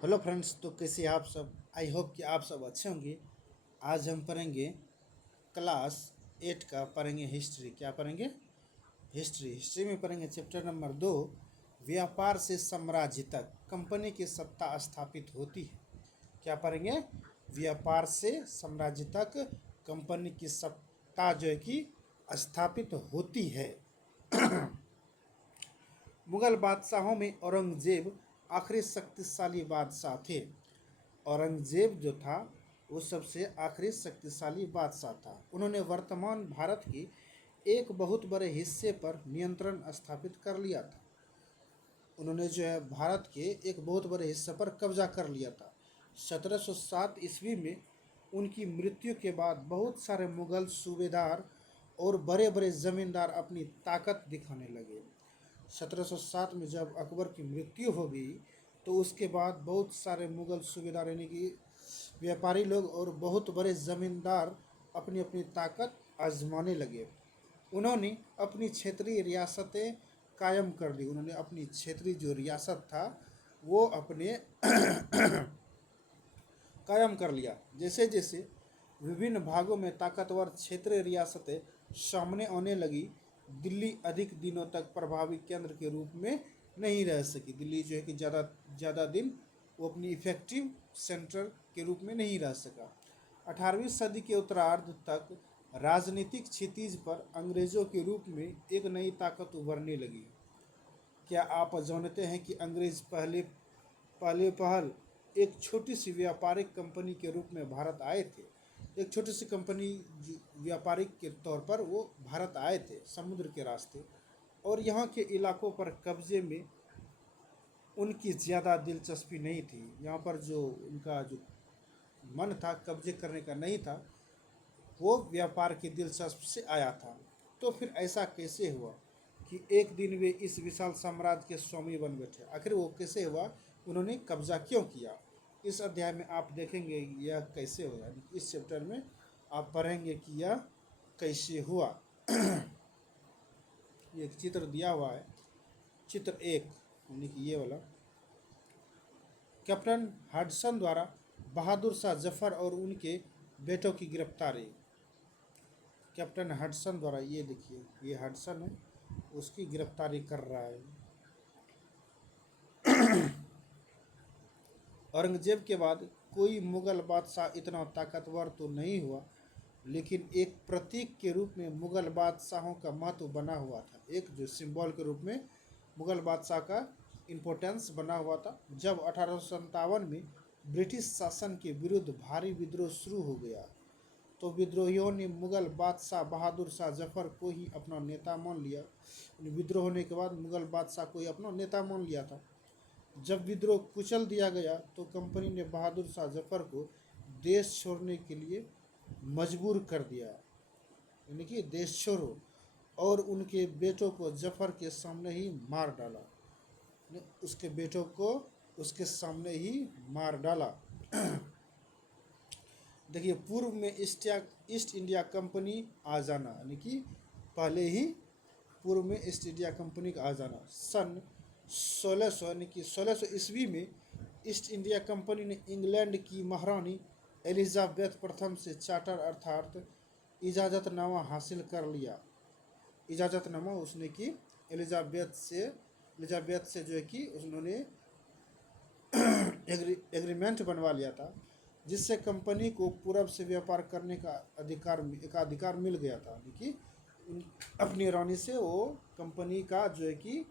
Hello friends, तो कैसे आप सब। आई होप कि आप सब अच्छे होंगे। आज हम पढ़ेंगे क्लास 8 का पढ़ेंगे हिस्ट्री। क्या पढ़ेंगे? हिस्ट्री में पढ़ेंगे चैप्टर नंबर 2, व्यापार से साम्राज्य तक कंपनी की सत्ता स्थापित होती है। क्या पढ़ेंगे? व्यापार से साम्राज्य तक कंपनी की सत्ता जो है कि स्थापित होती है। मुगल बादशाहों में औरंगजेब आखिरी शक्तिशाली बादशाह थे। औरंगजेब जो था वो सबसे आखिरी शक्तिशाली बादशाह था। उन्होंने वर्तमान भारत के एक बहुत बड़े हिस्से पर नियंत्रण स्थापित कर लिया था। उन्होंने जो है भारत के एक बहुत बड़े हिस्से पर कब्जा कर लिया था। 1707 ईस्वी में उनकी मृत्यु के बाद बहुत सारे मुगल सूबेदार और बड़े बड़े जमींदार अपनी ताकत दिखाने लगे। 1707 में जब अकबर की मृत्यु हो गई तो उसके बाद बहुत सारे मुगल सूबेदार यानी कि व्यापारी लोग और बहुत बड़े ज़मींदार अपनी अपनी ताकत आजमाने लगे। उन्होंने अपनी क्षेत्रीय रियासतें कायम कर ली। उन्होंने अपनी क्षेत्रीय जो रियासत था वो अपने कायम कर लिया। जैसे जैसे विभिन्न भागों में ताकतवर क्षेत्रीय रियासतें सामने आने लगी, दिल्ली अधिक दिनों तक प्रभावी केंद्र के रूप में नहीं रह सकी। दिल्ली जो है कि ज़्यादा दिन वो अपनी इफेक्टिव सेंटर के रूप में नहीं रह सका। 18वीं सदी के उत्तरार्ध तक राजनीतिक क्षितिज पर अंग्रेज़ों के रूप में एक नई ताकत उभरने लगी। क्या आप जानते हैं कि अंग्रेज पहले पहले पहल एक छोटी सी व्यापारिक कंपनी के रूप में भारत आए थे। एक छोटी सी कंपनी व्यापारिक के तौर पर वो भारत आए थे समुद्र के रास्ते, और यहाँ के इलाकों पर कब्जे में उनकी ज़्यादा दिलचस्पी नहीं थी। यहाँ पर जो उनका जो मन था कब्जे करने का नहीं था, वो व्यापार की दिलचस्पी से आया था। तो फिर ऐसा कैसे हुआ कि एक दिन वे इस विशाल साम्राज्य के स्वामी बन बैठे? आखिर वो कैसे हुआ? उन्होंने कब्जा क्यों किया? इस अध्याय में आप देखेंगे यह कैसे हुआ। इस चैप्टर में आप पढ़ेंगे कि यह कैसे हुआ। ये एक चित्र दिया हुआ है, चित्र 1 यानी कि ये वाला। कैप्टन हडसन द्वारा बहादुर शाह जफर और उनके बेटों की गिरफ्तारी। कैप्टन हडसन द्वारा, ये देखिए ये हडसन है, उसकी गिरफ्तारी कर रहा है। औरंगजेब के बाद कोई मुगल बादशाह इतना ताकतवर तो नहीं हुआ, लेकिन एक प्रतीक के रूप में मुगल बादशाहों का महत्व बना हुआ था। एक जो सिंबल के रूप में मुगल बादशाह का इम्पोर्टेंस बना हुआ था। जब 1857 में ब्रिटिश शासन के विरुद्ध भारी विद्रोह शुरू हो गया तो विद्रोहियों ने मुगल बादशाह बहादुर शाह जफर को ही अपना नेता मान लिया। विद्रोह होने के बाद मुगल बादशाह को ही अपना नेता मान लिया था। जब विद्रोह कुचल दिया गया तो कंपनी ने बहादुर शाह जफर को देश छोड़ने के लिए मजबूर कर दिया, यानी कि देश छोड़ो, और उनके बेटों को जफर के सामने ही मार डाला। उसके बेटों को उसके सामने ही मार डाला। देखिए, पूर्व में ईस्ट इंडिया कंपनी आ जाना, यानी कि पहले ही पूर्व में ईस्ट इंडिया कंपनी का आ जाना। सन 1600 यानी कि 1600 ईस्वी में ईस्ट इंडिया कंपनी ने इंग्लैंड की महारानी एलिजाबेथ प्रथम से चार्टर अर्थात इजाज़तनामा हासिल कर लिया। इजाज़तनामा उसने की एलिजाबेथ से जो है कि उन्होंने एग्रीमेंट बनवा लिया था, जिससे कंपनी को पूरब से व्यापार करने का अधिकार मिल गया था। कि अपनी रानी से वो कंपनी का जो है कि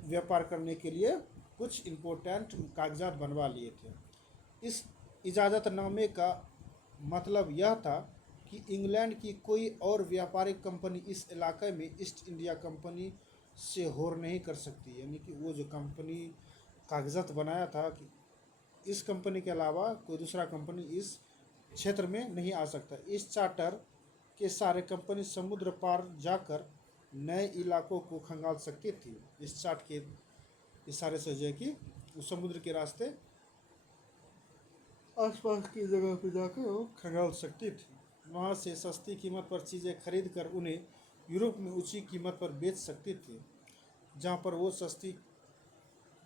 व्यापार करने के लिए कुछ इम्पोर्टेंट कागजात बनवा लिए थे। इस इजाज़तनामे का मतलब यह था कि इंग्लैंड की कोई और व्यापारिक कंपनी इस इलाके में ईस्ट इंडिया कंपनी से होर नहीं कर सकती। यानी कि वो जो कंपनी कागजात बनाया था कि इस कंपनी के अलावा कोई दूसरा कंपनी इस क्षेत्र में नहीं आ सकता। इस चार्टर के सारे कंपनी समुद्र पार जाकर नए इलाकों को खंगाल सकती थी। इस चार्ट के इशारे से जो है कि समुद्र के रास्ते आसपास की जगह पर जाकर वो खंगाल सकती थी। वहाँ से सस्ती कीमत पर चीज़ें खरीद कर उन्हें यूरोप में ऊंची कीमत पर बेच सकती थी, जहाँ पर वो सस्ती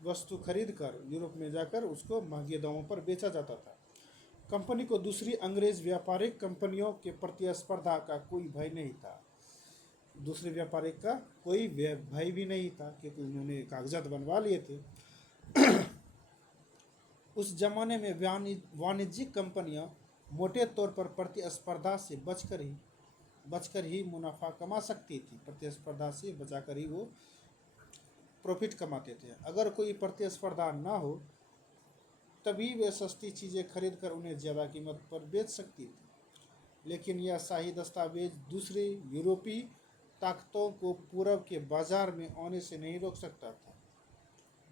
वस्तु खरीद कर यूरोप में जाकर उसको महंगे दामों पर बेचा जाता था। कंपनी को दूसरी अंग्रेज व्यापारिक कंपनियों के प्रतिस्पर्धा का कोई भय नहीं था। दूसरे व्यापारिक का कोई भय भी नहीं था क्योंकि उन्होंने कागजात बनवा लिए थे। उस जमाने में वाणिज्यिक कंपनियां मोटे तौर पर प्रतिस्पर्धा से बचकर ही मुनाफा कमा सकती थी। प्रतिस्पर्धा से बचाकर ही वो प्रॉफिट कमाते थे। अगर कोई प्रतिस्पर्धा ना हो तभी वे सस्ती चीज़ें खरीद कर उन्हें ज़्यादा कीमत पर बेच सकती थी। लेकिन यह शाही दस्तावेज दूसरे यूरोपीय ताकतों को पूरब के बाजार में आने से नहीं रोक सकता था।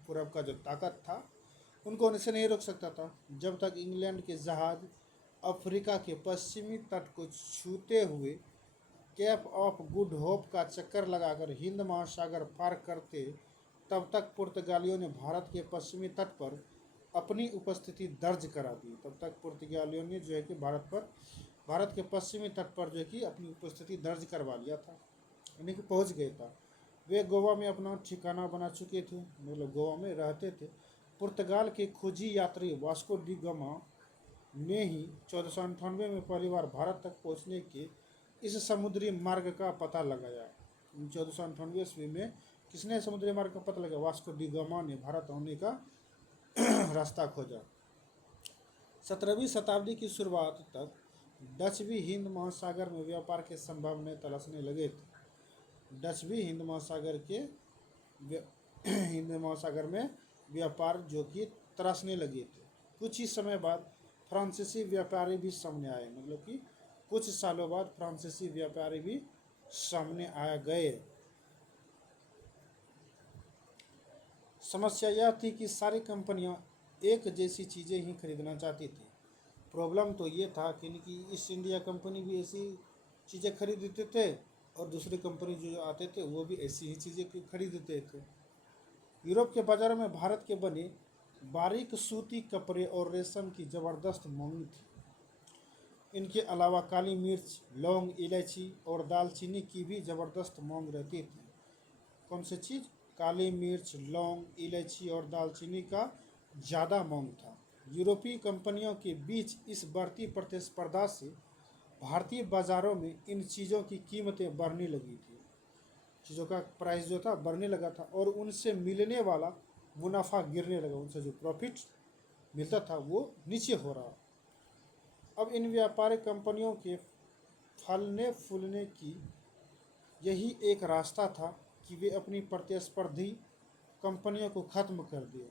पूरब का जो ताकत था उनको होने से नहीं रोक सकता था। जब तक इंग्लैंड के जहाज अफ्रीका के पश्चिमी तट को छूते हुए कैप ऑफ गुड होप का चक्कर लगाकर हिंद महासागर पार करते, तब तक पुर्तगालियों ने भारत के पश्चिमी तट पर अपनी उपस्थिति दर्ज करा दी। तब तक पुर्तगालियों ने जो है कि भारत के पश्चिमी तट पर जो है कि अपनी उपस्थिति दर्ज करवा लिया था, यानी कि पहुंच गए था। वे गोवा में अपना ठिकाना बना चुके थे, मतलब गोवा में रहते थे। पुर्तगाल के खोजी यात्री वास्को डी गामा ने ही 1498 में पहली बार भारत तक पहुंचने के इस समुद्री मार्ग का पता लगाया। 1498 ईस्वी में किसने समुद्री मार्ग का पता लगाया? वास्को डी गामा ने भारत आने का रास्ता खोजा। 17वीं शताब्दी की शुरुआत तक डच भी हिंद महासागर में व्यापार के संभावनाएं तलाशने लगे थे। डच भी हिंद महासागर में व्यापार जो कि तराशने लगे थे। कुछ ही समय बाद फ्रांसीसी व्यापारी भी सामने आए, मतलब कि कुछ सालों बाद फ्रांसीसी व्यापारी भी सामने आ गए। समस्या यह थी कि सारी कंपनियां एक जैसी चीज़ें ही खरीदना चाहती थी। प्रॉब्लम तो ये था कि ईस्ट इंडिया कंपनी भी ऐसी चीज़ें खरीदते थे और दूसरी कंपनी जो आते थे वो भी ऐसी ही चीज़ें खरीदते थे। यूरोप के बाज़ारों में भारत के बने बारीक सूती कपड़े और रेशम की ज़बरदस्त मांग थी। इनके अलावा काली मिर्च, लौंग, इलायची और दालचीनी की भी ज़बरदस्त मांग रहती थी। कौन सी चीज़? काली मिर्च, लौंग, इलायची और दालचीनी का ज़्यादा मांग था। यूरोपीय कंपनियों के बीच इस बढ़ती प्रतिस्पर्धा से भारतीय बाज़ारों में इन चीज़ों की कीमतें बढ़ने लगी थी। चीज़ों का प्राइस जो था बढ़ने लगा था और उनसे मिलने वाला मुनाफा गिरने लगा। उनसे जो प्रॉफिट मिलता था वो नीचे हो रहा। अब इन व्यापारिक कंपनियों के फलने फूलने की यही एक रास्ता था कि वे अपनी प्रतिस्पर्धी कंपनियों को ख़त्म कर दिए।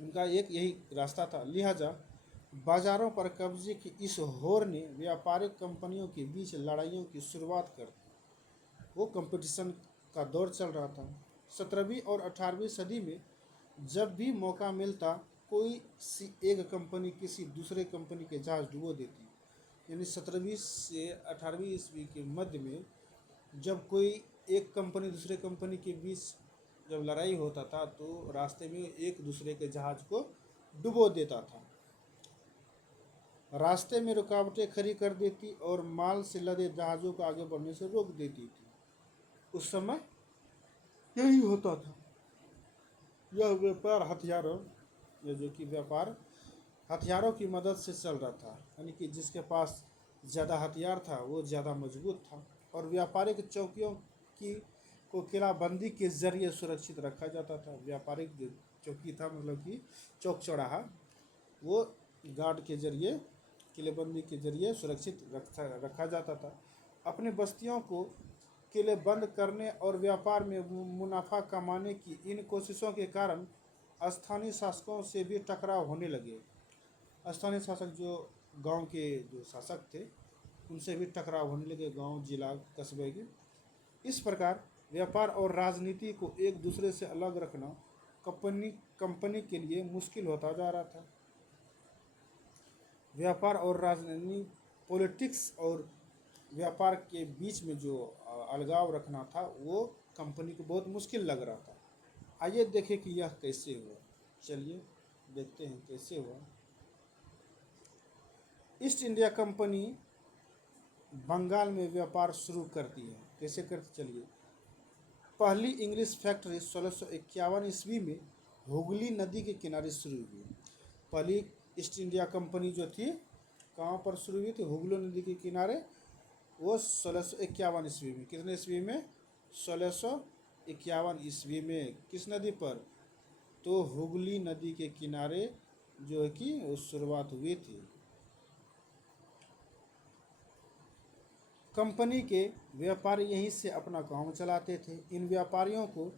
उनका एक यही रास्ता था। लिहाजा बाज़ारों पर कब्जे की इस होड़ ने व्यापारिक कंपनियों के बीच लड़ाइयों की शुरुआत कर दी। वो कंपटीशन का दौर चल रहा था। 17वीं और 18वीं सदी में जब भी मौका मिलता कोई सी एक कंपनी किसी दूसरे कंपनी के जहाज डुबो देती। यानी 17वीं से 18वीं ईस्वी के मध्य में जब कोई एक कंपनी दूसरे कंपनी के बीच जब लड़ाई होता था तो रास्ते में एक दूसरे के जहाज को डुबो देता था, रास्ते में रुकावटें खड़ी कर देती और माल से लदे जहाज़ों को आगे बढ़ने से रोक देती थी। उस समय यही होता था। यह व्यापार हथियारों हथियारों की मदद से चल रहा था, यानी कि जिसके पास ज़्यादा हथियार था वो ज़्यादा मजबूत था। और व्यापारिक चौकियों को किलाबंदी के जरिए सुरक्षित रखा जाता था। व्यापारिक जो चौकी था, मतलब कि चौक चौराहा, वो गार्ड के जरिए, किलेबंदी के जरिए सुरक्षित रखा जाता था। अपनी बस्तियों को किले बंद करने और व्यापार में मुनाफा कमाने की इन कोशिशों के कारण स्थानीय शासकों से भी टकराव होने लगे। स्थानीय शासक जो गांव के जो शासक थे उनसे भी टकराव होने लगे, गांव, जिला, कस्बे के। इस प्रकार व्यापार और राजनीति को एक दूसरे से अलग रखना कंपनी के लिए मुश्किल होता जा रहा था। व्यापार और राजनीति, पॉलिटिक्स और व्यापार के बीच में जो अलगाव रखना था वो कंपनी को बहुत मुश्किल लग रहा था। आइए देखें कि यह कैसे हुआ। चलिए देखते हैं कैसे हुआ। ईस्ट इंडिया कंपनी बंगाल में व्यापार शुरू करती है। कैसे करती? चलिए, पहली इंग्लिश फैक्ट्री 1651 ईस्वी में हुगली नदी के किनारे शुरू हुई। पहली ईस्ट इंडिया कंपनी जो थी कहाँ पर शुरू हुई थी? हुगली नदी के किनारे, वो 1651 ईस्वी में। कितने ईस्वी में? 1651 ईस्वी में। किस नदी पर? तो हुगली नदी के किनारे जो है कि वो शुरुआत हुई थी। कंपनी के व्यापारी यहीं से अपना काम चलाते थे। इन व्यापारियों को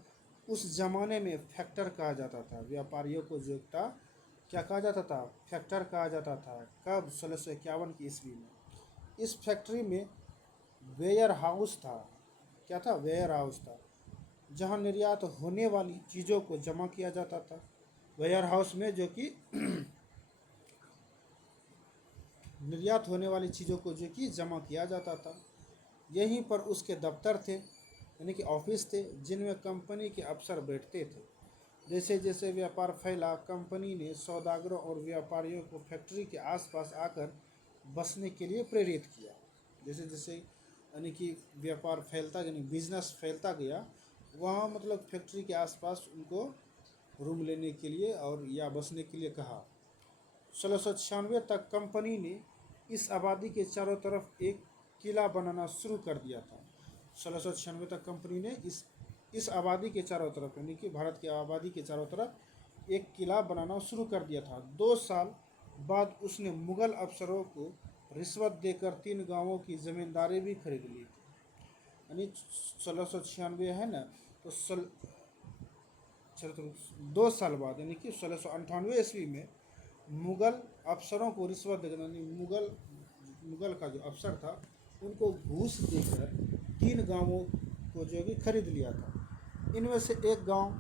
उस जमाने में फैक्टर कहा जाता था। व्यापारियों को जो था क्या कहा जाता था? फैक्टर कहा जाता था। कब? 1651 की ईस्वी में। इस फैक्ट्री में वेयर हाउस था। क्या था? वेयर हाउस था, जहां निर्यात होने वाली चीज़ों को जमा किया जाता था। वेयर हाउस में जो कि निर्यात होने वाली चीज़ों को जो कि जमा किया जाता था। यहीं पर उसके दफ्तर थे, यानी कि ऑफिस थे, जिनमें कंपनी के अफसर बैठते थे। जैसे जैसे व्यापार फैला, कंपनी ने सौदागरों और व्यापारियों को फैक्ट्री के आसपास आकर बसने के लिए प्रेरित किया। जैसे जैसे यानी कि व्यापार फैलता, यानी बिजनेस फैलता गया, वहाँ मतलब फैक्ट्री के आसपास उनको रूम लेने के लिए और या बसने के लिए कहा। 1696 तक कंपनी ने इस आबादी के चारों तरफ एक किला बनाना शुरू कर दिया था। 1696 तक कंपनी ने इस आबादी के चारों तरफ, यानी कि भारत की आबादी के चारों तरफ एक किला बनाना शुरू कर दिया था। 2 साल बाद उसने मुगल अफसरों को रिश्वत देकर 3 गांवों की जमींदारी भी खरीद ली थी। यानी 1696 है ना, तो 2 साल बाद यानी कि 1698 ईस्वी में मुगल अफसरों को रिश्वत देकर, यानी मुगल का जो अफसर था उनको घूस देकर 3 गांवों को जो कि खरीद लिया था। इनमें से एक गांव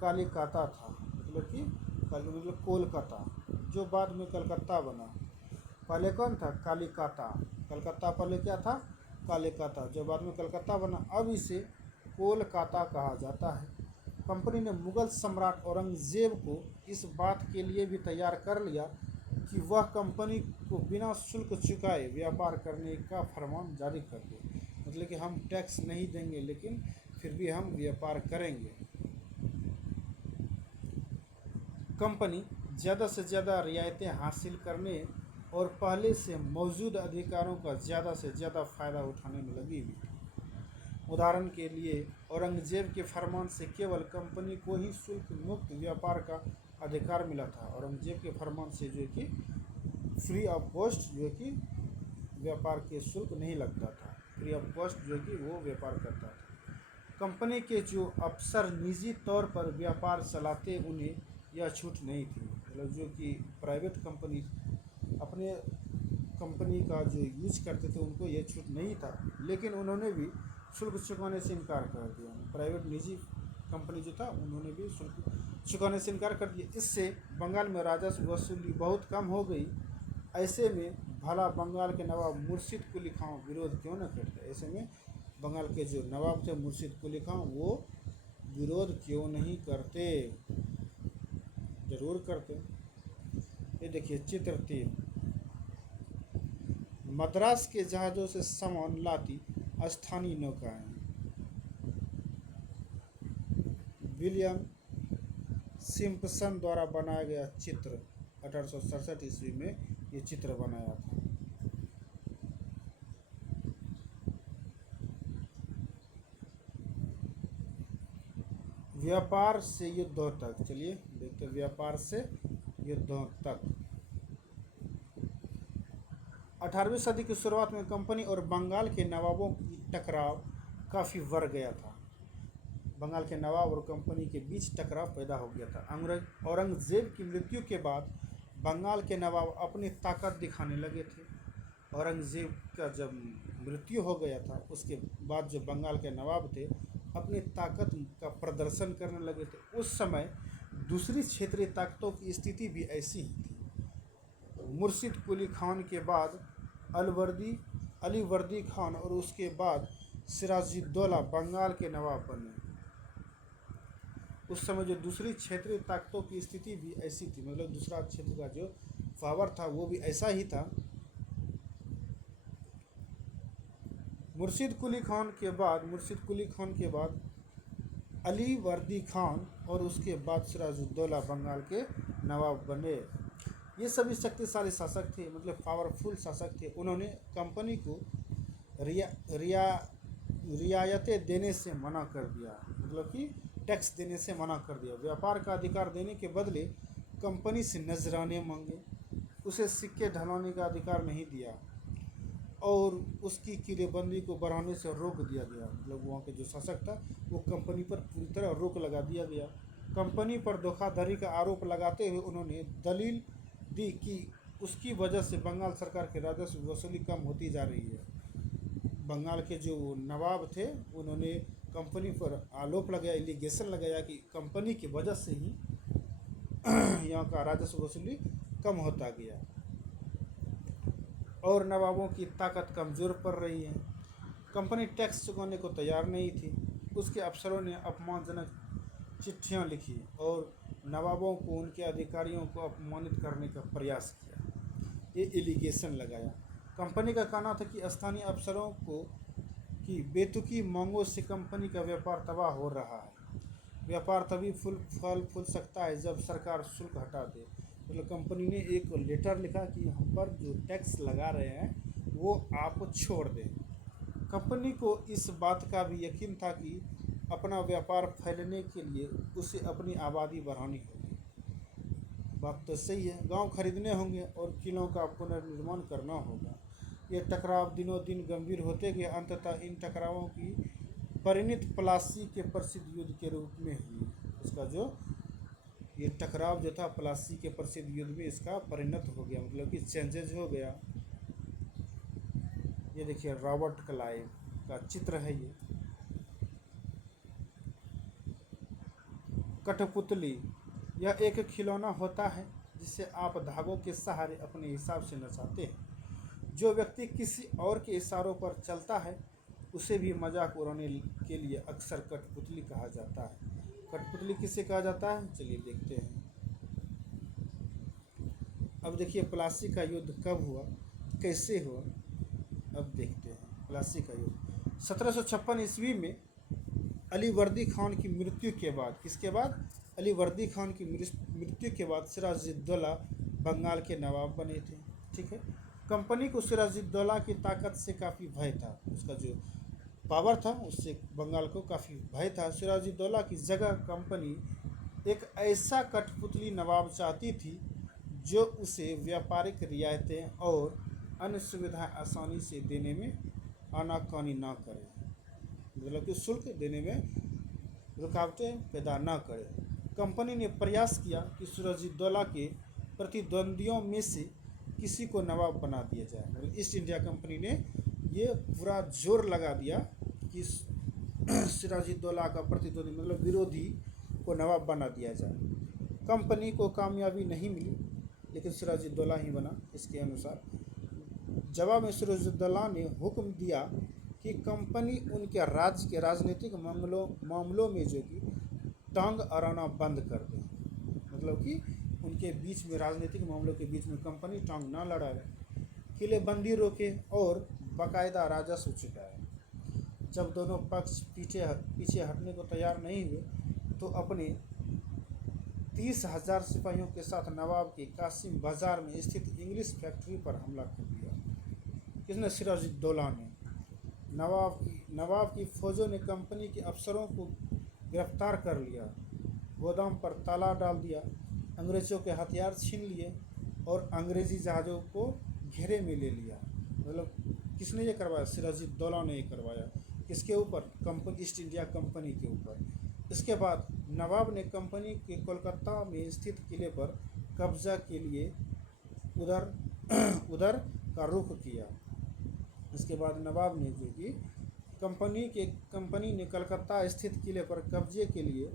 कालिकाता था, मतलब कोलकाता, जो बाद में कलकत्ता बना। पहले कौन था? कालिकाता। कलकत्ता पहले क्या था? कालिकाता, जो बाद में कलकत्ता बना। अब इसे कोलकाता कहा जाता है। कंपनी ने मुगल सम्राट औरंगजेब को इस बात के लिए भी तैयार कर लिया कि वह कंपनी को बिना शुल्क चुकाए व्यापार करने का फरमान जारी कर दे। मतलब कि हम टैक्स नहीं देंगे, लेकिन फिर भी हम व्यापार करेंगे। कंपनी ज़्यादा से ज़्यादा रियायतें हासिल करने और पहले से मौजूद अधिकारों का ज़्यादा से ज़्यादा फ़ायदा उठाने में लगी हुई थी। उदाहरण के लिए, औरंगजेब के फरमान से केवल कंपनी को ही शुल्क मुक्त व्यापार का अधिकार मिला था। औरंगजेब के फरमान से जो कि फ्री ऑफ कॉस्ट जो कि व्यापार के शुल्क नहीं लगता था, फ्री ऑफ कॉस्ट जो कि वो व्यापार करता था। कंपनी के जो अफसर निजी तौर पर व्यापार चलाते, उन्हें यह छूट नहीं थी। मतलब जो कि प्राइवेट कंपनी अपने कंपनी का जो यूज करते थे, उनको यह छूट नहीं था, लेकिन उन्होंने भी शुल्क चुकाने से इनकार कर दिया। प्राइवेट निजी कंपनी जो था, उन्होंने भी शुल्क चुकाने से इनकार कर दिया। इससे बंगाल में राजस्व वसूली बहुत कम हो गई। ऐसे में भला बंगाल के नवाब मुर्शिद कुली खां विरोध क्यों न करते? ऐसे में बंगाल के जो नवाब थे मुर्शिद कुली खां, वो विरोध क्यों नहीं करते? जरूर करते। ये देखिए चित्र 3, मद्रास के जहाज़ों से सामान लाती स्थानीय नौकाएं। विलियम सिम्पसन द्वारा बनाया गया चित्र, 1867 ईस्वी में ये चित्र बनाया था। व्यापार से युद्धों तक, चलिए देखते हैं व्यापार से युद्धों तक। 18वीं सदी की शुरुआत में कंपनी और बंगाल के नवाबों की टकराव काफ़ी बढ़ गया था। बंगाल के नवाब और कंपनी के बीच टकराव पैदा हो गया था। औरंगजेब की मृत्यु के बाद बंगाल के नवाब अपनी ताकत दिखाने लगे थे। औरंगजेब का जब मृत्यु हो गया था, उसके बाद जो बंगाल के नवाब थे अपनी ताकत का प्रदर्शन करने लगे थे। उस समय दूसरी क्षेत्रीय ताकतों की स्थिति भी ऐसी ही थी। मुर्शिद कुली खान के बाद अलीवर्दी खान और उसके बाद सिराजुद्दौला बंगाल के नवाब बने। उस समय जो दूसरी क्षेत्रीय ताकतों की स्थिति भी ऐसी थी, मतलब दूसरा क्षेत्र का जो पावर था वो भी ऐसा ही था। मुर्शिद कुली खान के बाद अली वर्दी खान और उसके बाद सिराजुद्दौला बंगाल के नवाब बने। ये सभी शक्तिशाली शासक थे, मतलब पावरफुल शासक थे। उन्होंने कंपनी को रिया रिया रियायतें देने से मना कर दिया, मतलब कि टैक्स देने से मना कर दिया। व्यापार का अधिकार देने के बदले कंपनी से नजराने मांगे। उसे सिक्के ढलाने का अधिकार नहीं दिया और उसकी किलेबंदी को बढ़ाने से रोक दिया गया। मतलब वहाँ के जो शासक था वो कंपनी पर पूरी तरह रोक लगा दिया गया। कंपनी पर धोखाधड़ी का आरोप लगाते हुए उन्होंने दलील दी कि उसकी वजह से बंगाल सरकार के राजस्व वसूली कम होती जा रही है। बंगाल के जो नवाब थे उन्होंने कंपनी पर आरोप लगाया, एलिगेशन लगाया कि कंपनी की वजह से ही यहाँ का राजस्व वसूली कम होता गया और नवाबों की ताकत कमज़ोर पड़ रही है। कंपनी टैक्स चुकाने को तैयार नहीं थी। उसके अफसरों ने अपमानजनक चिट्ठियां लिखी और नवाबों को, उनके अधिकारियों को अपमानित करने का प्रयास किया। ये एलिगेशन लगाया। कंपनी का कहना था कि स्थानीय अफसरों को की बेतुकी मांगों से कंपनी का व्यापार तबाह हो रहा है। व्यापार तभी फूल सकता है जब सरकार शुल्क हटा दे। मतलब कंपनी ने एक लेटर लिखा कि हम पर जो टैक्स लगा रहे हैं वो आप छोड़ दें। कंपनी को इस बात का भी यकीन था कि अपना व्यापार फैलने के लिए उसे अपनी आबादी बढ़ानी होगी। बात तो सही है, गांव खरीदने होंगे और किलों का पुनर्निर्माण करना होगा। ये टकराव दिनों दिन गंभीर होते गए। अंततः इन टकरावों की परिणत प्लासी के प्रसिद्ध युद्ध के रूप में हुई। इसका जो ये टकराव जो था प्लासी के प्रसिद्ध युद्ध में इसका परिणत हो गया, मतलब कि चेंजेज हो गया। ये देखिए रॉबर्ट क्लाइव का चित्र है। ये कठपुतली, यह एक खिलौना होता है जिसे आप धागों के सहारे अपने हिसाब से नचाते हैं। जो व्यक्ति किसी और के इशारों पर चलता है उसे भी मजाक उड़ाने के लिए अक्सर कठपुतली कहा जाता है। कठपुतली किसे कहा जाता है, चलिए देखते हैं। अब देखिए प्लासी का युद्ध कब हुआ, कैसे हुआ, अब देखते हैं। प्लासी का युद्ध 1756 ईस्वी में अली वर्दी खान की मृत्यु के बाद, किसके बाद, अली वर्दी खान की मृत्यु के बाद सिराजुद्दौला बंगाल के नवाब बने थे। ठीक है, कंपनी को सिराजुद्दौला की ताकत से काफ़ी भय था, उसका जो पावर था उससे बंगाल को काफ़ी भय था। सिराजुद्दौला की जगह कंपनी एक ऐसा कठपुतली नवाब चाहती थी जो उसे व्यापारिक रियायतें और अन्य सुविधाएं आसानी से देने में आनाकानी ना करे, मतलब कि शुल्क देने में रुकावटें पैदा ना करे। कंपनी ने प्रयास किया कि सिराजुद्दौला के प्रतिद्वंदियों में से किसी को नवाब बना दिया जाए। मतलब ईस्ट इंडिया कंपनी ने ये पूरा जोर लगा दिया कि सिराजुद्दौला का प्रतिद्वंदी मतलब विरोधी को नवाब बना दिया जाए। कंपनी को कामयाबी नहीं मिली, लेकिन सिराजुद्दौला ही बना। इसके अनुसार जवाब में सिराजुद्दौला ने हुक्म दिया कि कंपनी उनके राज्य के राजनीतिक मामलों में जो कि टांग अड़ाना बंद कर दे, मतलब कि उनके बीच में, राजनीतिक मामलों के बीच में कंपनी टांग ना लड़ा रहे, किलेबंदी रोके और बाकायदा राजस्व चुकाए। जब दोनों पक्ष पीछे हटने को तैयार नहीं हुए तो अपने 30,000 सिपाहियों के साथ नवाब के कासिम बाजार में स्थित इंग्लिश फैक्ट्री पर हमला कर दिया। किसने, सिराजुद्दौला ने। नवाब की फौजों ने कंपनी के अफसरों को गिरफ्तार कर लिया, गोदाम पर ताला डाल दिया, अंग्रेज़ों के हथियार छीन लिए और अंग्रेज़ी जहाज़ों को घेरे में ले लिया। मतलब किसने ये करवाया, सिराजुद्दौला ने ये करवाया। किसके ऊपर, कंपनी, ईस्ट इंडिया कंपनी के ऊपर। इसके बाद नवाब ने कंपनी के कोलकाता में स्थित किले पर कब्जा के लिए उधर का रुख किया। इसके बाद नवाब ने जो कि कंपनी ने कलकत्ता स्थित किले पर कब्जे के लिए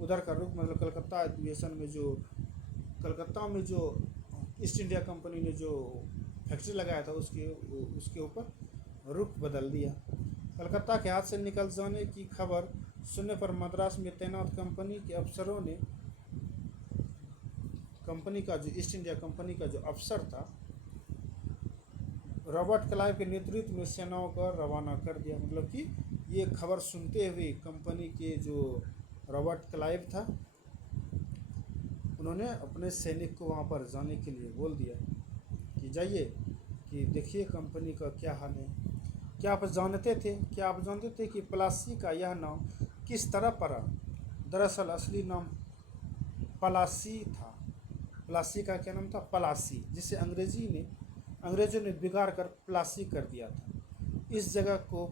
उधर का रुख, मतलब कलकत्ता अधिवेशन में जो कलकत्ता में जो ईस्ट इंडिया कंपनी ने जो फैक्ट्री लगाया था उसके ऊपर रुख बदल दिया। कलकत्ता के हाथ से निकल जाने की खबर सुनने पर मद्रास में तैनात कंपनी के अफसरों ने, कंपनी का जो ईस्ट इंडिया कंपनी का जो अफसर था रॉबर्ट क्लाइव के नेतृत्व में सेनाओं को रवाना कर दिया। मतलब कि ये खबर सुनते हुए कंपनी के जो रॉबर्ट क्लाइव था, उन्होंने अपने सैनिक को वहाँ पर जाने के लिए बोल दिया कि जाइए कि देखिए कंपनी का क्या हाल है। क्या आप जानते थे कि प्लासी का यह नाम किस तरह पड़ा? दरअसल असली नाम पलासी था। प्लासी का क्या नाम था? पलासी, जिसे अंग्रेजों ने बिगाड़ कर प्लासी कर दिया था। इस जगह को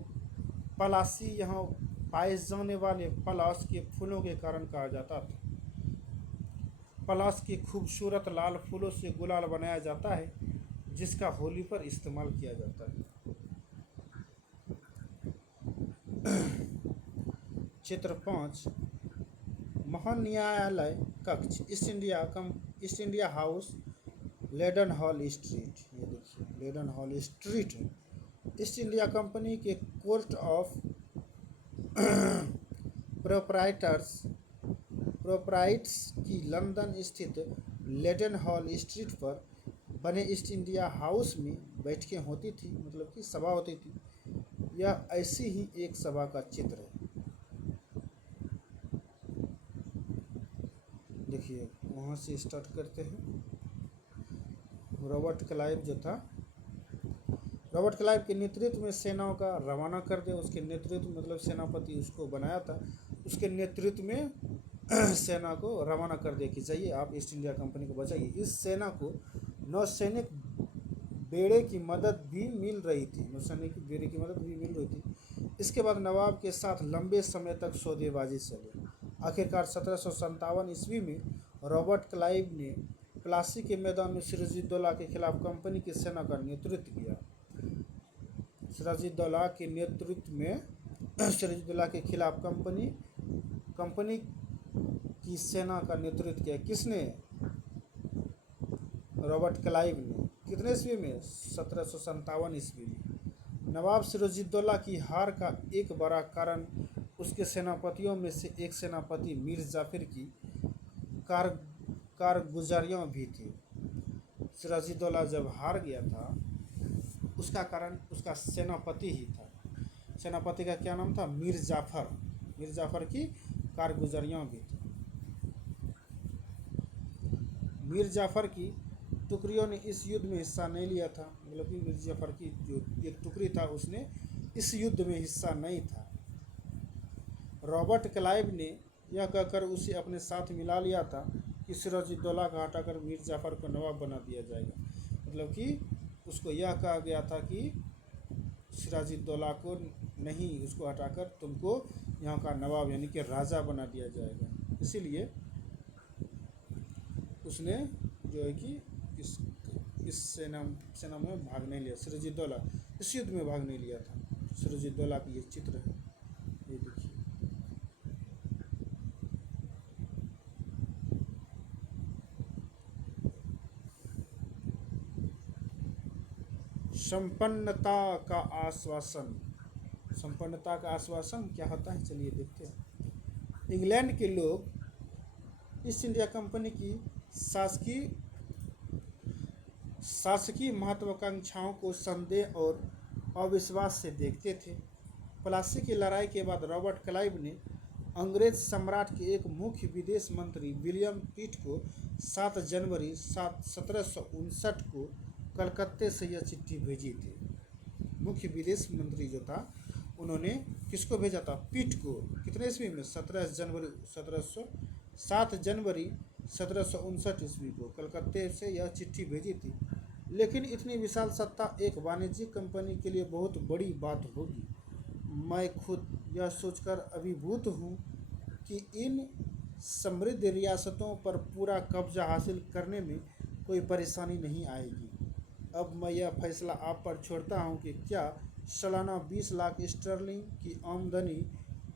पलासी यहाँ पाए जाने वाले पलाश के फूलों के कारण कहा जाता था। पलाश के खूबसूरत लाल फूलों से गुलाल बनाया जाता है, जिसका होली पर इस्तेमाल किया जाता है। चित्र 5, महान्यायालय कक्ष, East India House, laden hall Street. ये देखिए लेडन हॉल स्ट्रीट है। ईस्ट इंडिया कंपनी के कोर्ट ऑफ प्रोप्राइटर्स की लंदन स्थित लेडन हॉल स्ट्रीट पर बने ईस्ट इंडिया हाउस में बैठकें होती थी, मतलब कि सभा होती थी। यह ऐसी ही एक सभा का चित्र है। देखिए वहाँ से स्टार्ट करते हैं। रॉबर्ट क्लाइव के नेतृत्व में सेनाओं का रवाना कर दिया। उसके नेतृत्व मतलब सेनापति उसको बनाया था, उसके नेतृत्व में सेना को रवाना कर दिया कि जाइए आप ईस्ट इंडिया कंपनी को बचाइए। इस सेना को नौसैनिक बेड़े की मदद भी मिल रही थी। इसके बाद नवाब के साथ लंबे समय तक सौदेबाजी चली। आखिरकार 1757 ईस्वी में रॉबर्ट क्लाइव ने प्लासी के मैदान में सिराजुद्दौला के खिलाफ कंपनी की सेना का नेतृत्व किया। सिराजुद्दौला के खिलाफ कंपनी की सेना का नेतृत्व किया। किसने? रॉबर्ट क्लाइव ने। कितने ईस्वी में? 1757 ईस्वी में। नवाब सिराजुद्दौला की हार का एक बड़ा कारण उसके सेनापतियों में से एक सेनापति मीर जाफर की कारगुजारियाँ भी थी। सिराजुद्दौला जब हार गया था, उसका कारण उसका सेनापति ही था। सेनापति का क्या नाम था? मीर जाफर की कारगुजारियाँ भी थी। मीर जाफर की टुकड़ियों ने इस युद्ध में हिस्सा नहीं लिया था। मतलब कि मीर जाफर की जो एक टुकड़ी था, उसने इस युद्ध में हिस्सा नहीं था। रॉबर्ट क्लाइव ने यह कहकर उसे अपने साथ मिला लिया था कि सिराजुद्दौला का हटाकर मीर जाफर को नवाब बना दिया जाएगा। मतलब कि उसको यह कहा गया था कि सिराजुद्दौला को नहीं, उसको हटाकर तुमको यहाँ का नवाब यानी कि राजा बना दिया जाएगा। इसीलिए उसने जो है कि इस सेना में भाग नहीं लिया। सिराजुद्दौला इस युद्ध में भाग नहीं लिया था। सिराजुद्दौला की ये चित्र है, ये देखिए। संपन्नता का आश्वासन क्या होता है, चलिए देखते हैं। इंग्लैंड के लोग ईस्ट इंडिया कंपनी की शासकीय महत्वाकांक्षाओं को संदेह और अविश्वास से देखते थे। प्लासी की लड़ाई के बाद रॉबर्ट क्लाइव ने अंग्रेज सम्राट के एक मुख्य विदेश मंत्री विलियम पिट को 7 जनवरी 1759 को कलकत्ते से यह चिट्ठी भेजी थी। मुख्य विदेश मंत्री जो था, उन्होंने किसको भेजा था? पिट को। कितने ईस्वी में? 7 जनवरी 1759 ईस्वी को कलकत्ते से यह चिट्ठी भेजी थी। लेकिन इतनी विशाल सत्ता एक वाणिज्यिक कंपनी के लिए बहुत बड़ी बात होगी। मैं खुद यह सोचकर अभिभूत हूँ कि इन समृद्ध रियासतों पर पूरा कब्जा हासिल करने में कोई परेशानी नहीं आएगी। अब मैं यह फैसला आप पर छोड़ता हूँ कि क्या सालाना 20 लाख स्टर्लिंग की आमदनी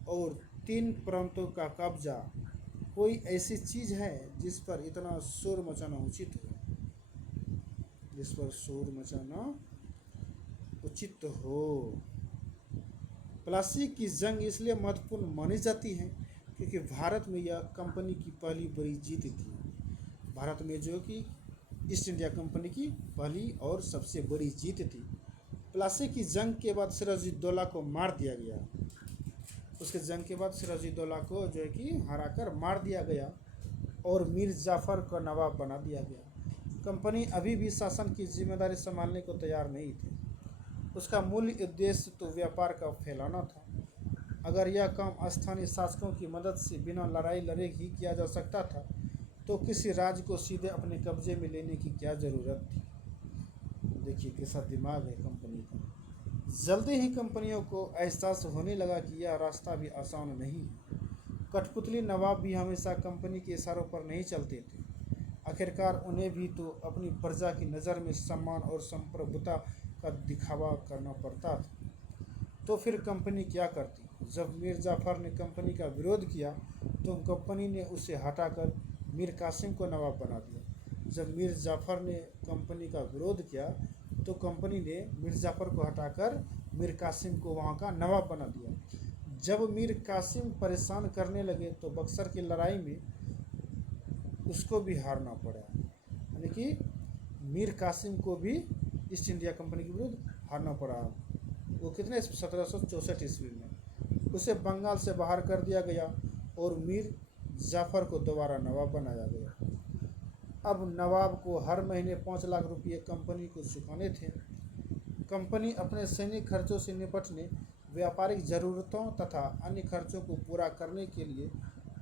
और 3 प्रांतों का कब्जा कोई ऐसी चीज़ है जिस पर इतना शोर मचाना उचित हो। प्लासी की जंग इसलिए महत्वपूर्ण मानी जाती है क्योंकि भारत में यह कंपनी की पहली बड़ी जीत थी। भारत में जो कि ईस्ट इंडिया कंपनी की पहली और सबसे बड़ी जीत थी। प्लासी की जंग के बाद सिराजुद्दौला को मार दिया गया। उसके जंग के बाद सिराजुद्दौला को जो है कि हराकर मार दिया गया और मीर जाफ़र को नवाब बना दिया गया। कंपनी अभी भी शासन की जिम्मेदारी संभालने को तैयार नहीं थी। उसका मूल उद्देश्य तो व्यापार का फैलाना था। अगर यह काम स्थानीय शासकों की मदद से बिना लड़ाई लड़े ही किया जा सकता था तो किसी राज्य को सीधे अपने कब्जे में लेने की क्या ज़रूरत थी। देखिए कैसा दिमाग है कंपनी का। जल्दी ही कंपनियों को एहसास होने लगा कि यह रास्ता भी आसान नहीं है। कठपुतली नवाब भी हमेशा कंपनी के इशारों पर नहीं चलते थे। आखिरकार उन्हें भी तो अपनी प्रजा की नज़र में सम्मान और संप्रभुता का दिखावा करना पड़ता था। तो फिर कंपनी क्या करती? जब मीर जाफ़र ने कंपनी का विरोध किया तो कंपनी ने उसे हटाकर मीर कासिम को नवाब बना दिया। जब मीर जाफ़र ने कंपनी का विरोध किया तो कंपनी ने मीर जाफ़र को हटाकर मीर कासिम को वहाँ का नवाब बना दिया। जब मीर कासिम परेशान करने लगे तो बक्सर की लड़ाई में उसको भी हारना पड़ा। यानी कि मीर कासिम को भी ईस्ट इंडिया कंपनी के विरुद्ध हारना पड़ा। वो कितने 1764 ईस्वी में उसे बंगाल से बाहर कर दिया गया और मीर जाफ़र को दोबारा नवाब बनाया गया। अब नवाब को हर महीने 5 लाख रुपये कंपनी को चुकाने थे। कंपनी अपने सैनिक खर्चों से निपटने, व्यापारिक ज़रूरतों तथा अन्य खर्चों को पूरा करने के लिए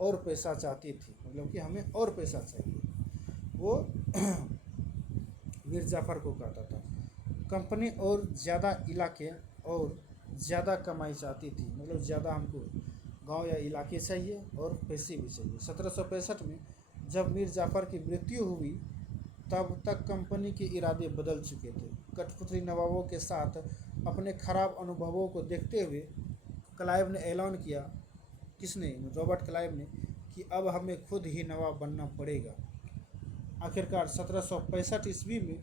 और पैसा चाहती थी। मतलब कि हमें और पैसा चाहिए, वो मीर जाफ़र को कहता था। कंपनी और ज़्यादा इलाके और ज़्यादा कमाई चाहती थी। मतलब ज़्यादा हमको गांव या इलाके चाहिए और पैसे भी चाहिए। 1765 में जब मीर जाफ़र की मृत्यु हुई तब तक कंपनी के इरादे बदल चुके थे। कठपुतली नवाबों के साथ अपने खराब अनुभवों को देखते हुए क्लाइव ने ऐलान किया, किसने? रॉबर्ट क्लाइव ने, कि अब हमें खुद ही नवाब बनना पड़ेगा। आखिरकार 1765 ईस्वी में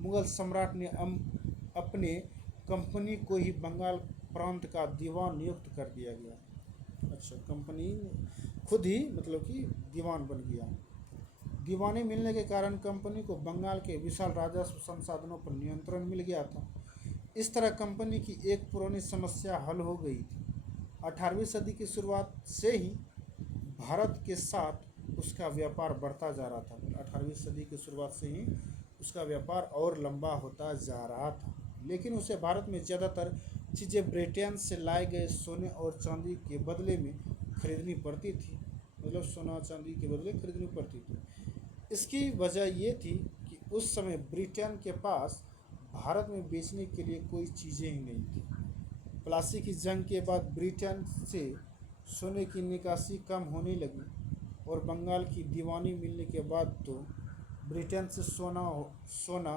मुगल सम्राट ने अपने कंपनी को ही बंगाल प्रांत का दीवान नियुक्त कर दिया गया। अच्छा, कंपनी खुद ही मतलब कि दीवान बन गया। दीवानी मिलने के कारण कंपनी को बंगाल के विशाल राजस्व संसाधनों पर नियंत्रण मिल गया था। इस तरह कंपनी की एक पुरानी समस्या हल हो गई थी। 18वीं सदी की शुरुआत से ही भारत के साथ उसका व्यापार बढ़ता जा रहा था। 18वीं सदी की शुरुआत से ही उसका व्यापार और लंबा होता जा रहा था, लेकिन उसे भारत में ज़्यादातर चीज़ें ब्रिटेन से लाए गए सोने और चांदी के बदले में खरीदनी पड़ती थी। मतलब सोना चांदी के बदले खरीदनी पड़ती थी। इसकी वजह ये थी कि उस समय ब्रिटेन के पास भारत में बेचने के लिए कोई चीज़ें ही नहीं थी। प्लासी की जंग के बाद ब्रिटेन से सोने की निकासी कम होने लगी और बंगाल की दीवानी मिलने के बाद तो ब्रिटेन से सोना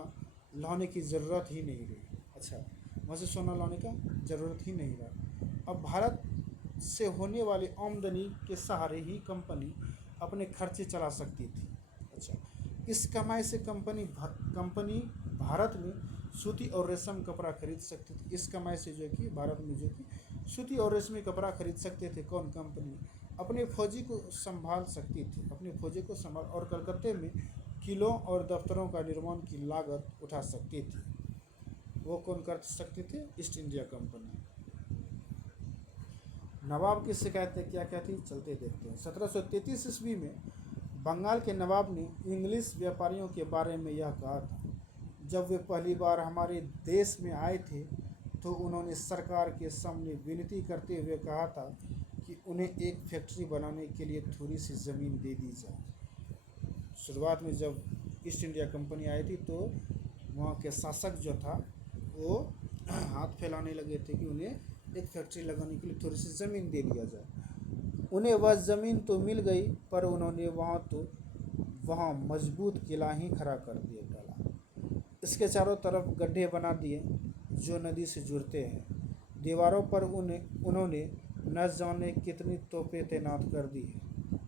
लाने की ज़रूरत ही नहीं रही। अच्छा, वहाँ से सोना लाने का ज़रूरत ही नहीं रहा। अब भारत से होने वाली आमदनी के सहारे ही कंपनी अपने खर्चे चला सकती थी। अच्छा, इस कमाई से कंपनी भारत में सूती और रेशम कपड़ा खरीद सकती थी। इस कमाई से जो कि भारत में जो कि सूती और रेशमी कपड़ा खरीद सकते थे। कौन? कंपनी। अपने फौजी को संभाल सकती थी, अपने फौजी को संभाल, और कलकत्ते में किलों और दफ्तरों का निर्माण की लागत उठा सकती थी। वो कौन कर सकती थी? East India company. नवाब की शिकायतें क्या क्या थी, चलते देखते हैं। 1733 ईस्वी में बंगाल के नवाब ने इंग्लिश व्यापारियों के बारे में यह कहा था। जब वे पहली बार हमारे देश में आए थे तो उन्होंने सरकार के सामने विनती करते हुए कहा था कि उन्हें एक फैक्ट्री बनाने के लिए थोड़ी सी ज़मीन दे दी जाए। शुरुआत में जब ईस्ट इंडिया कंपनी आई थी तो वहाँ के शासक जो था वो हाथ फैलाने लगे थे कि उन्हें एक फैक्ट्री लगाने के लिए थोड़ी सी ज़मीन दे दिया जाए। उन्हें वह ज़मीन तो मिल गई, पर उन्होंने वहाँ मजबूत किला ही खड़ा कर दिया डाला। इसके चारों तरफ गड्ढे बना दिए जो नदी से जुड़ते हैं। दीवारों पर उन्होंने न जाने कितनी तोपें तैनात कर दी है।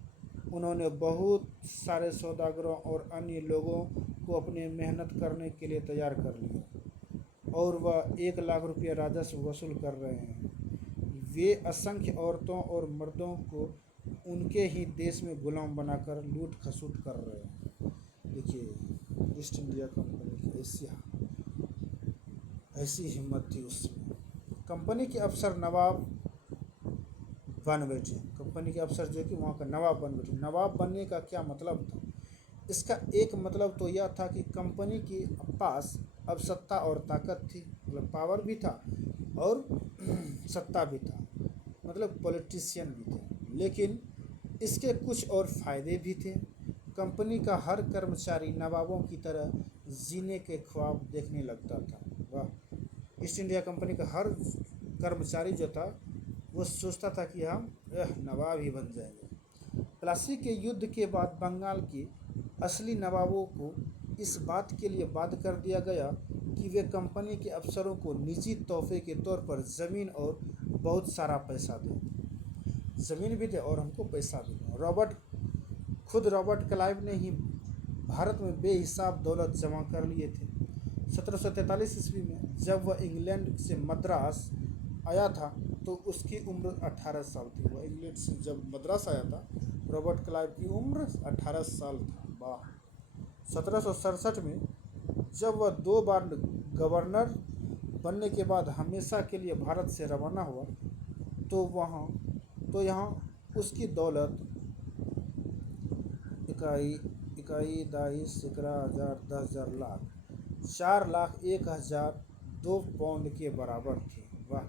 उन्होंने बहुत सारे सौदागरों और अन्य लोगों को अपने मेहनत करने के लिए तैयार कर लिया और वह 1 लाख रुपये राजस्व वसूल कर रहे हैं। वे असंख्य औरतों और मर्दों को उनके ही देश में गुलाम बनाकर लूट खसूट कर रहे हैं। देखिए ईस्ट इंडिया कंपनी की एशिया। ऐसी हिम्मत थी उस समय। कंपनी के अफसर नवाब बन बैठे। कंपनी के अफसर जो कि वहाँ का नवाब बन बैठे। नवाब बनने का क्या मतलब था? इसका एक मतलब तो यह था कि कंपनी के पास अब सत्ता और ताकत थी, मतलब पावर भी था और सत्ता भी था, मतलब पॉलिटिशियन भी थे। लेकिन इसके कुछ और फायदे भी थे। कंपनी का हर कर्मचारी नवाबों की तरह जीने के ख्वाब देखने लगता था। वाह! ईस्ट इंडिया कंपनी का हर कर्मचारी जो था वो सोचता था कि हम नवाब ही बन जाएंगे। प्लासी के युद्ध के बाद बंगाल के असली नवाबों को इस बात के लिए बाध्य कर दिया गया कि वे कंपनी के अफसरों को निजी तोहफे के तौर पर ज़मीन और बहुत सारा पैसा दें। ज़मीन भी दे और हमको पैसा भी दें। खुद रॉबर्ट क्लाइव ने ही भारत में बेहिसाब दौलत जमा कर लिए थे। 1743 ईस्वी में जब वह इंग्लैंड से मद्रास आया था तो उसकी उम्र 18 साल थी। वह इंग्लैंड से जब मद्रास आया था, रॉबर्ट क्लाइव की उम्र 18 साल था। वाह! 1767 में जब वह 2 बार गवर्नर बनने के बाद हमेशा के लिए भारत से रवाना हुआ तो यहाँ उसकी दौलत इकाई इकाई दाइस 11,000 10,000 लाख 4,01,002 पाउंड के बराबर थी। वाह!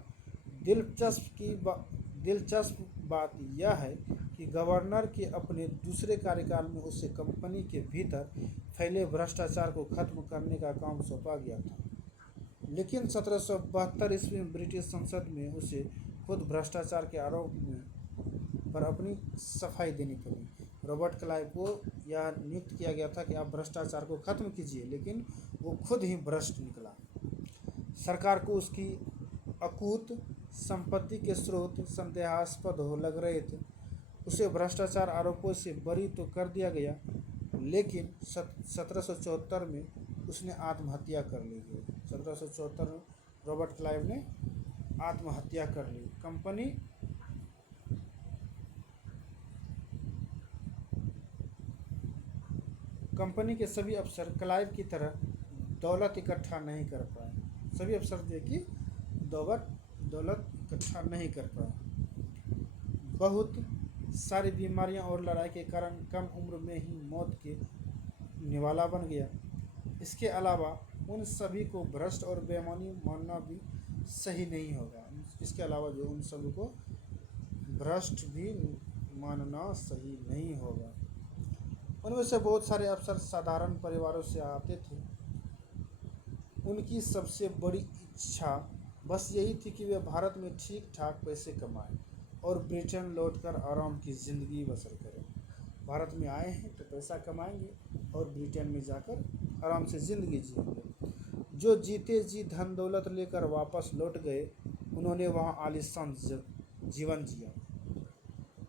दिलचस्प बात यह है कि गवर्नर के अपने दूसरे कार्यकाल में उसे कंपनी के भीतर फैले भ्रष्टाचार को खत्म करने का काम सौंपा गया था। लेकिन 1772 ईस्वी में ब्रिटिश संसद में उसे खुद भ्रष्टाचार के आरोप पर अपनी सफाई देनी पड़ी। रॉबर्ट क्लाइव को यह नियुक्त किया गया था कि आप भ्रष्टाचार को खत्म कीजिए, लेकिन वो खुद ही भ्रष्ट निकला। सरकार को उसकी अकूत संपत्ति के स्रोत संदेहास्पद हो लग रहे थे। उसे भ्रष्टाचार आरोपों से बरी तो कर दिया गया, लेकिन 1774 में उसने आत्महत्या कर ली। 1774 में रॉबर्ट क्लाइव ने आत्महत्या कर ली। कंपनी के सभी अफसर क्लाइव की तरह दौलत इकट्ठा नहीं कर पाए। सभी अफसर जो कि दौलत इकट्ठा नहीं कर पाए। बहुत सारी बीमारियां और लड़ाई के कारण कम उम्र में ही मौत के निवाला बन गया। इसके अलावा उन सभी को भ्रष्ट और बेईमानी मानना भी सही नहीं होगा। इसके अलावा जो उन सभी को भ्रष्ट भी मानना सही नहीं होगा। उनमें से बहुत सारे अफसर साधारण परिवारों से आते थे। उनकी सबसे बड़ी इच्छा बस यही थी कि वे भारत में ठीक ठाक पैसे कमाएं और ब्रिटेन लौटकर आराम की ज़िंदगी बसर करें। भारत में आए हैं तो पैसा कमाएंगे और ब्रिटेन में जाकर आराम से ज़िंदगी जिएंगे। जो जीते जी धन दौलत लेकर वापस लौट गए, उन्होंने वहाँ आलीशान जीवन जिया।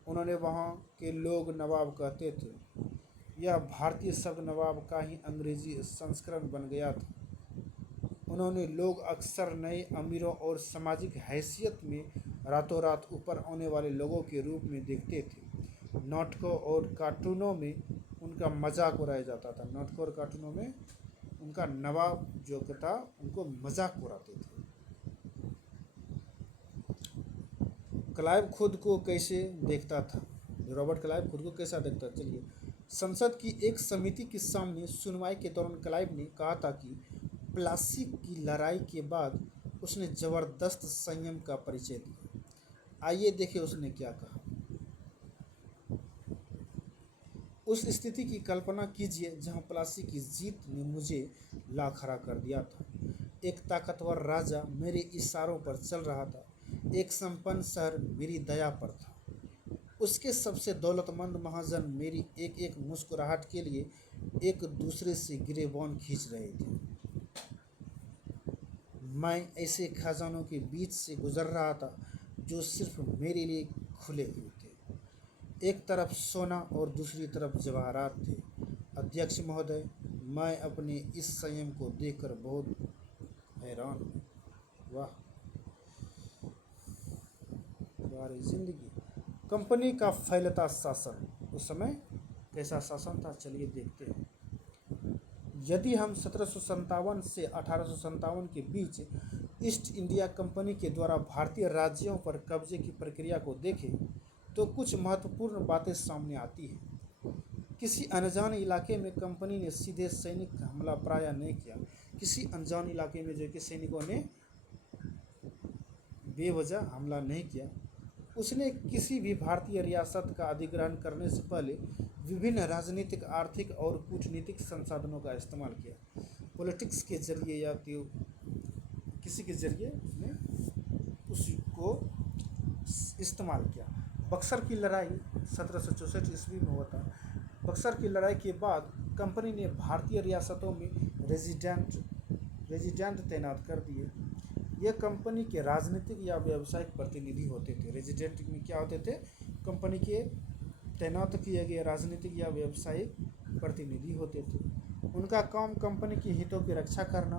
उन्होंने वहाँ के लोग नवाब कहते थे। यह भारतीय शब्द नवाब का ही अंग्रेजी संस्करण बन गया था। उन्होंने लोग अक्सर नए अमीरों और सामाजिक हैसियत में रातों रात ऊपर आने वाले लोगों के रूप में देखते थे। नाटकों और कार्टूनों में उनका मजाक उड़ाया जाता था। नाटकों और कार्टूनों में उनका नवाब जो था उनको मजाक उड़ाते थे। क्लाइव खुद को कैसे देखता था? रॉबर्ट क्लाइव खुद को कैसा देखता? चलिए, संसद की एक समिति के सामने सुनवाई के दौरान क्लाइव ने कहा था कि प्लासी की लड़ाई के बाद उसने जबरदस्त संयम का परिचय दिया। आइए देखें उसने क्या कहा। उस स्थिति की कल्पना कीजिए जहां प्लासी की जीत ने मुझे ला खड़ा कर दिया था। एक ताकतवर राजा मेरे इशारों पर चल रहा था। एक संपन्न शहर मेरी दया पर था। उसके सबसे दौलतमंद महाजन मेरी एक एक मुस्कुराहट के लिए एक दूसरे से गिरेबान खींच रहे थे। मैं ऐसे खजानों के बीच से गुजर रहा था जो सिर्फ मेरे लिए खुले हुए थे। एक तरफ सोना और दूसरी तरफ जवाहरात थे। अध्यक्ष महोदय, मैं अपने इस संयम को देखकर बहुत हैरान हूँ। वाह, तुम्हारी जिंदगी। कंपनी का फैलता शासन। उस समय कैसा शासन था, चलिए देखते हैं। यदि हम 1757 से 1857 के बीच ईस्ट इंडिया कंपनी के द्वारा भारतीय राज्यों पर कब्जे की प्रक्रिया को देखें तो कुछ महत्वपूर्ण बातें सामने आती हैं। किसी अनजान इलाके में कंपनी ने सीधे सैनिक हमला प्राय नहीं किया। किसी अनजान इलाके में जो कि सैनिकों ने बेवजह हमला नहीं किया। उसने किसी भी भारतीय रियासत का अधिग्रहण करने से पहले विभिन्न राजनीतिक, आर्थिक और कूटनीतिक संसाधनों का इस्तेमाल किया। पॉलिटिक्स के जरिए या तो किसी के जरिए उसने उसको इस्तेमाल किया। बक्सर की लड़ाई 1764 ईस्वी में हुआ था। बक्सर की लड़ाई के बाद कंपनी ने भारतीय रियासतों में रेजिडेंट तैनात कर दिए। यह कंपनी के राजनीतिक या व्यावसायिक प्रतिनिधि होते थे। रेजिडेंट में क्या होते थे? कंपनी के तैनात किए गए राजनीतिक या व्यावसायिक प्रतिनिधि होते थे। उनका काम कंपनी के हितों की रक्षा करना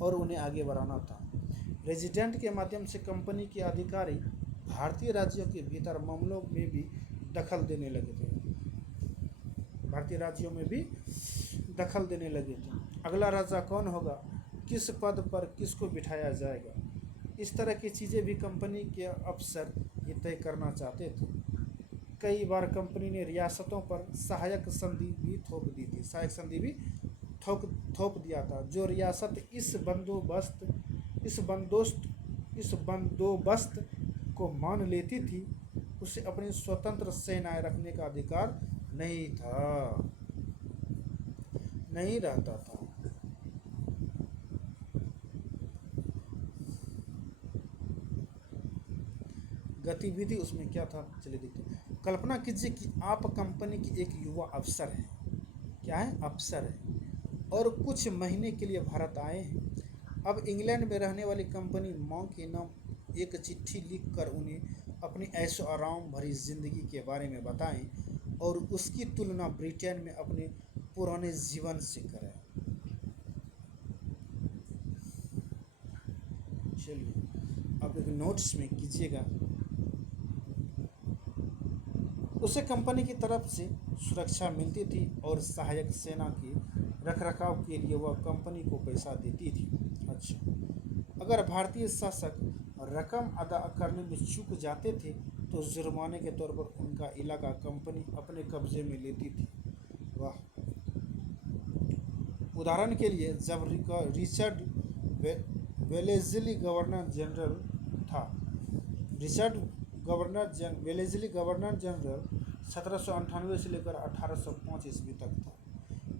और उन्हें आगे बढ़ाना था। रेजिडेंट के माध्यम से कंपनी के अधिकारी भारतीय राज्यों के भीतर मामलों में भी दखल देने लगे थे। भारतीय राज्यों में भी दखल देने लगे थे। अगला राजा कौन होगा, किस पद पर किसको बिठाया जाएगा, इस तरह की चीज़ें भी कंपनी के अफसर ये तय करना चाहते थे। कई बार कंपनी ने रियासतों पर सहायक संधि भी थोप दी थी। सहायक संधि भी थोप दिया था। जो रियासत इस बंदोबस्त को मान लेती थी उसे अपनी स्वतंत्र सेनाएं रखने का अधिकार नहीं रहता था। गतिविधि उसमें क्या था, चलिए देखते हैं। कल्पना कीजिए कि आप कंपनी की एक युवा अफसर हैं। क्या है? अफसर है और कुछ महीने के लिए भारत आए हैं। अब इंग्लैंड में रहने वाली कंपनी मां के नाम एक चिट्ठी लिखकर उन्हें अपनी ऐशो आराम भरी जिंदगी के बारे में बताएं और उसकी तुलना ब्रिटेन में अपने पुराने जीवन से करें। चलिए आप एक नोट्स में कीजिएगा। उसे कंपनी की तरफ से सुरक्षा मिलती थी और सहायक सेना के रखरखाव के लिए वह कंपनी को पैसा देती थी। अच्छा, अगर भारतीय शासक रकम अदा करने में चूक जाते थे तो जुर्माने के तौर पर उनका इलाका कंपनी अपने कब्जे में लेती थी। वाह! उदाहरण के लिए जब रिचर्ड वेलेस्ली गवर्नर जनरल था, वेलेस्ली गवर्नर जनरल 1798 से लेकर 1805 ईस्वी तक था।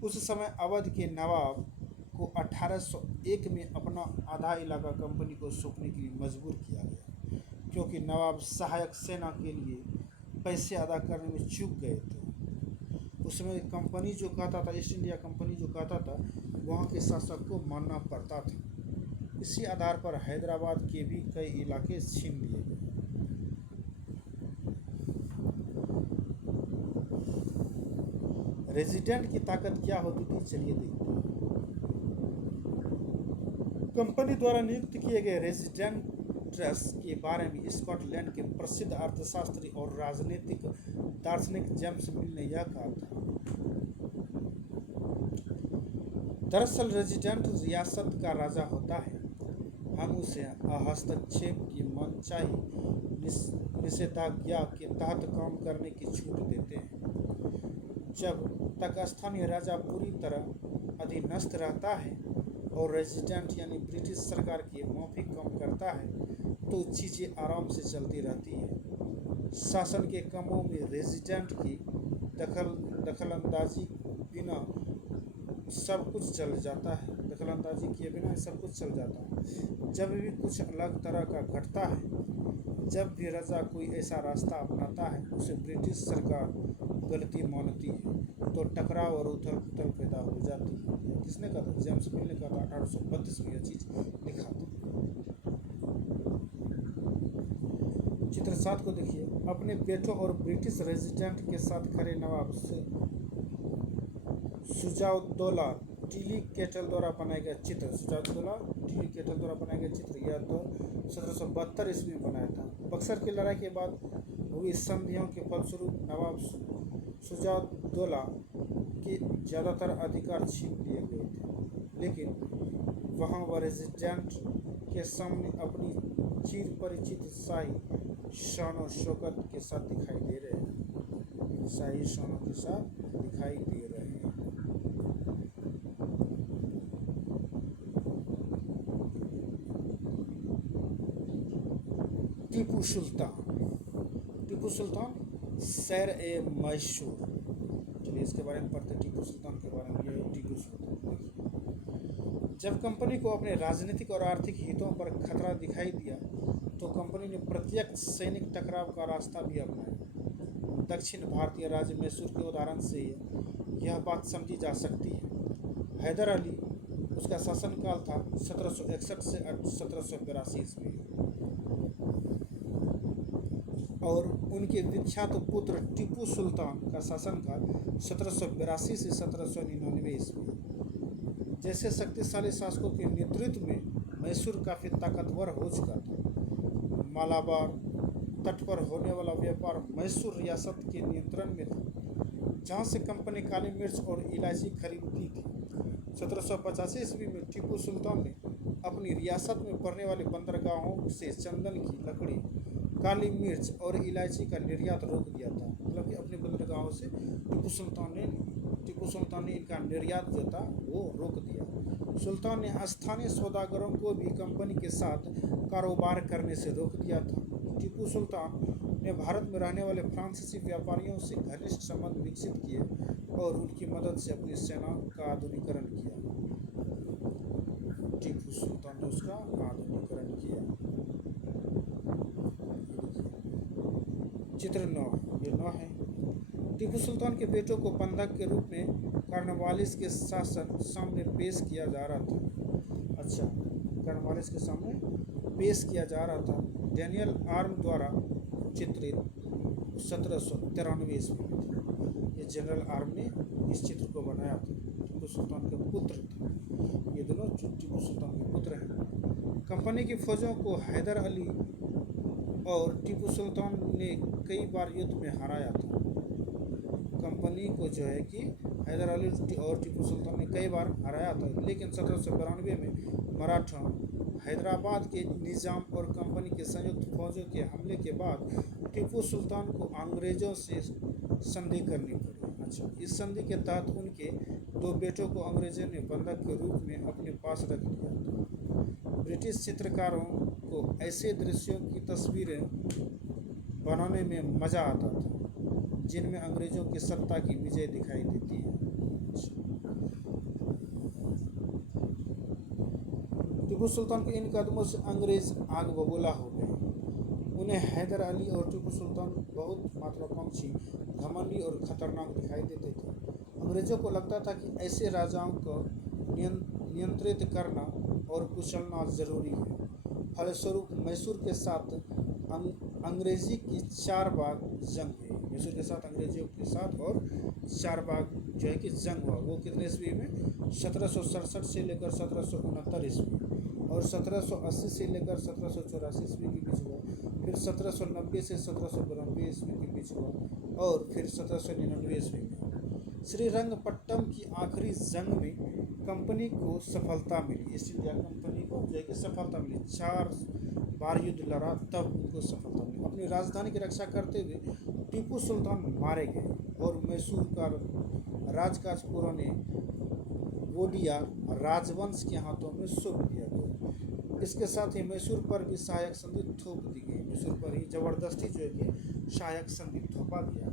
उस समय अवध के नवाब को 1801 में अपना आधा इलाका कंपनी को सौंपने के लिए मजबूर किया गया, क्योंकि नवाब सहायक सेना के लिए पैसे अदा करने में चूक गए थे। उसमें कंपनी जो कहता था, ईस्ट इंडिया कंपनी जो कहता था, वहाँ के शासक को मानना पड़ता था। इसी आधार पर हैदराबाद के भी कई इलाके छीन लिए गए। रेजिडेंट की ताकत क्या होती थी, चलिए देखते हैं। कंपनी द्वारा नियुक्त किए गए रेजिडेंट्स के बारे में स्कॉटलैंड के प्रसिद्ध अर्थशास्त्री और राजनीतिक दार्शनिक जेम्स मिल ने यह कहा था। दरअसल रेजिडेंट रियासत का राजा होता है। हम उसे हस्तक्षेप की मनचाही निषेधाज्ञा के तहत काम करने की छूट देते हैं। जब तक स्थानीय राजा पूरी तरह अधीनस्थ रहता है और रेजिडेंट यानी ब्रिटिश सरकार की माफी कम करता है तो चीज़ें आराम से चलती रहती है। शासन के कामों में रेजिडेंट की दखलंदाजी बिना सब कुछ चल जाता है। दखलंदाजी किए बिना सब कुछ चल जाता है। जब भी कुछ अलग तरह का घटता है, जब भी राजा कोई ऐसा रास्ता अपनाता है उसे ब्रिटिश सरकार गलती मानती है तो टकराव और उथल पुथल पैदा हो जाती है। किसने कहा था? जेम्स मिल ने कहा था। 1832 में यह चीज़ लिखा था। चित्र 7 को देखिए। अपने बेटों और ब्रिटिश रेजिडेंट के साथ खड़े नवाब सुजाउद्दौला टीली केटल द्वारा बनाया गया चित्र। सुजाउद्दौला टीली केटल द्वारा बनाया गया चित्र यह तो 1772 ईस्वी में बनाया था। बक्सर की लड़ाई के बाद हुई संधियों के फलस्वरूप नवाब सुजाउद्दौला के ज़्यादातर अधिकार छीन लिए गए थे, लेकिन वहाँ वह रेजिडेंट के सामने अपनी चिर परिचित शाही शान और शौकत के साथ दिखाई दे रहे हैं। शाही शानों के साथ दिखाई दे रहे हैं। टीपू सुल्तान। टीपू सुल्तान सैर ए मैसूर। चलिए इसके बारे में पढ़ते हैं। टीपू सुल्तान के बारे में। ये टीपू सुल्तान, जब कंपनी को अपने राजनीतिक और आर्थिक हितों पर खतरा दिखाई दिया तो कंपनी ने प्रत्यक्ष सैनिक टकराव का रास्ता भी अपनाया। दक्षिण भारतीय राज्य मैसूर के उदाहरण से यह बात समझी जा सकती है। हैदर अली, उसका शासनकाल था 1761 से 1782 ईस्वी, और उनके विख्यात पुत्र टीपू सुल्तान का शासनकाल 1782 से 1799 ईस्वी। जैसे शक्तिशाली शासकों के नेतृत्व में मैसूर काफ़ी ताकतवर हो चुका था। मालाबार तट पर होने वाला व्यापार मैसूर रियासत के नियंत्रण में था, जहाँ से कंपनी काली मिर्च और इलायची खरीदती थी। 1785 ईस्वी में टीपू सुल्तान ने अपनी रियासत में पड़ने वाले बंदरगाहों से चंदन की लकड़ी, काली मिर्च और इलायची का निर्यात रोक दिया था। मतलब कि अपने बंदरगाहों से टीपू सुल्तान ने इनका निर्यात जो था वो रोक दिया। सुल्तान ने स्थानीय सौदागरों को भी कंपनी के साथ कारोबार करने से रोक दिया था। टीपू सुल्तान ने भारत में रहने वाले फ्रांसीसी व्यापारियों से घनिष्ठ संबंध विकसित किए और उनकी मदद से अपनी सेना का आधुनिकीकरण किया। टीपू सुल्तान ने उसका आधुनिकीकरण किया। चित्र 9, ये 9 है। टीपू सुल्तान के बेटों को बंधक के रूप में कॉर्नवालिस के शासन सामने पेश किया जा रहा था। अच्छा, कॉर्नवालिस के सामने पेश किया जा रहा था। डैनियल आर्म द्वारा चित्रित 1793 ईस्वी में था। ये जनरल आर्म ने इस चित्र को बनाया था। टीपू सुल्तान के पुत्र थे। ये दोनों टीपू सुल्तान के पुत्र हैं। कंपनी की फौजों को हैदर अली और टीपू सुल्तान ने कई बार युद्ध में हराया था। कंपनी को जो है कि हैदर अली और टीपू सुल्तान ने कई बार हराया था, लेकिन 1792 में मराठा, हैदराबाद के निज़ाम और कंपनी के संयुक्त फौजों के हमले के बाद टीपू सुल्तान को अंग्रेजों से संधि करनी पड़ी। अच्छा, इस संधि के तहत उनके 2 बेटों को अंग्रेजों ने बंधक के रूप में अपने पास रख लिया था। ब्रिटिश चित्रकारों को ऐसे दृश्यों की तस्वीरें बनाने में मज़ा आता था जिनमें अंग्रेजों की सत्ता की विजय दिखाई देती है। टीपू सुल्तान के इन कदमों से अंग्रेज आग बबूला हो गए। उन्हें हैदर अली और टीपू सुल्तान बहुत महत्वाकांक्षी, घमंडी और खतरनाक दिखाई देते थे। अंग्रेजों को लगता था कि ऐसे राजाओं को नियंत्रित करना और कुचलना जरूरी है। फलस्वरूप मैसूर के साथ अंग्रेजी की 4 बार जंग हुई। मैसूर के साथ अंग्रेजियों के साथ और 4 बार जो है कि जंग हुआ। वो कितने ईस्वी में? 1767 से लेकर 1769 ईस्वी, और 1780 से लेकर 1784 ईस्वी के बीच हुआ। फिर 1790 से 1792 ईस्वी के बीच हुआ, और फिर 1799 ईस्वी में। श्रीरंगपट्टम की आखिरी जंग में कंपनी को सफलता मिली। ईस्ट इंडिया कंपनी को जो है कि सफलता मिली। 4 बार युद्ध लड़ा, तब उनको सफलता मिली। अपनी राजधानी की रक्षा करते हुए टीपू सुल्तान मारे गए और मैसूर का राजकाज पुराने गोडिया राजवंश के हाथों में सौंप दिया गया। इसके साथ ही मैसूर पर भी सहायक संधि थोप दी गई। मैसूर पर ही जबरदस्ती जो है कि सहायक संधि थोपा गया।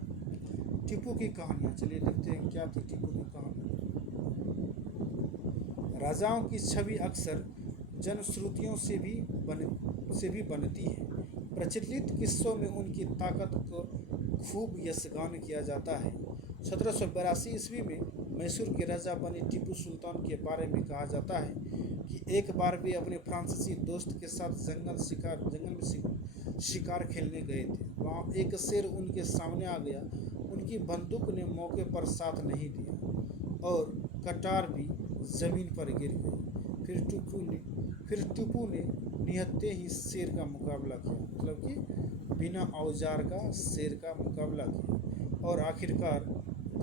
टीपू की कहानियाँ, चलिए देखते हैं क्या थी टीपू की कहानी। राजाओं की छवि अक्सर जनश्रुतियों से भी बनती है। प्रचलित किस्सों में उनकी ताकत को खूब यशगान किया जाता है। 1782 ईस्वी में मैसूर के राजा बने टीपू सुल्तान के बारे में कहा जाता है कि एक बार वे अपने फ्रांसीसी दोस्त के साथ जंगल में शिकार खेलने गए थे। वहाँ एक शेर उनके सामने आ गया। उनकी बंदूक ने मौके पर साथ नहीं दिया और कटार भी जमीन पर गिर गई। फिर टीपू ने निहत्ते ही शेर का मुकाबला किया, मतलब कि बिना औजार का शेर का मुकाबला किया, और आखिरकार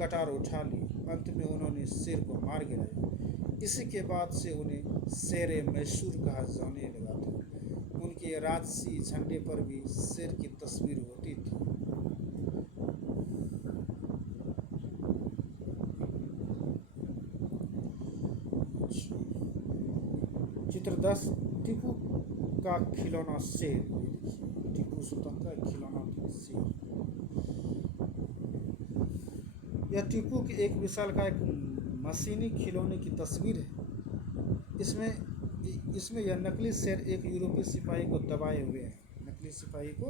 कटार उठा ली। अंत में उन्होंने शेर को मार गिराया। इसी के बाद से उन्हें शेर मैसूर कहा जाने लगा था। उनके राजसी झंडे पर भी शेर की तस्वीर होती थी। चित्र 10, टीपू का खिलौना शेर। ये देखिए, टीपू सुल्तान का खिलौना शेर। यह टीपू के एक विशालकाय एक मशीनी खिलौने की तस्वीर है। इसमें यह नकली शेर एक यूरोपीय सिपाही को दबाए हुए है। नकली सिपाही को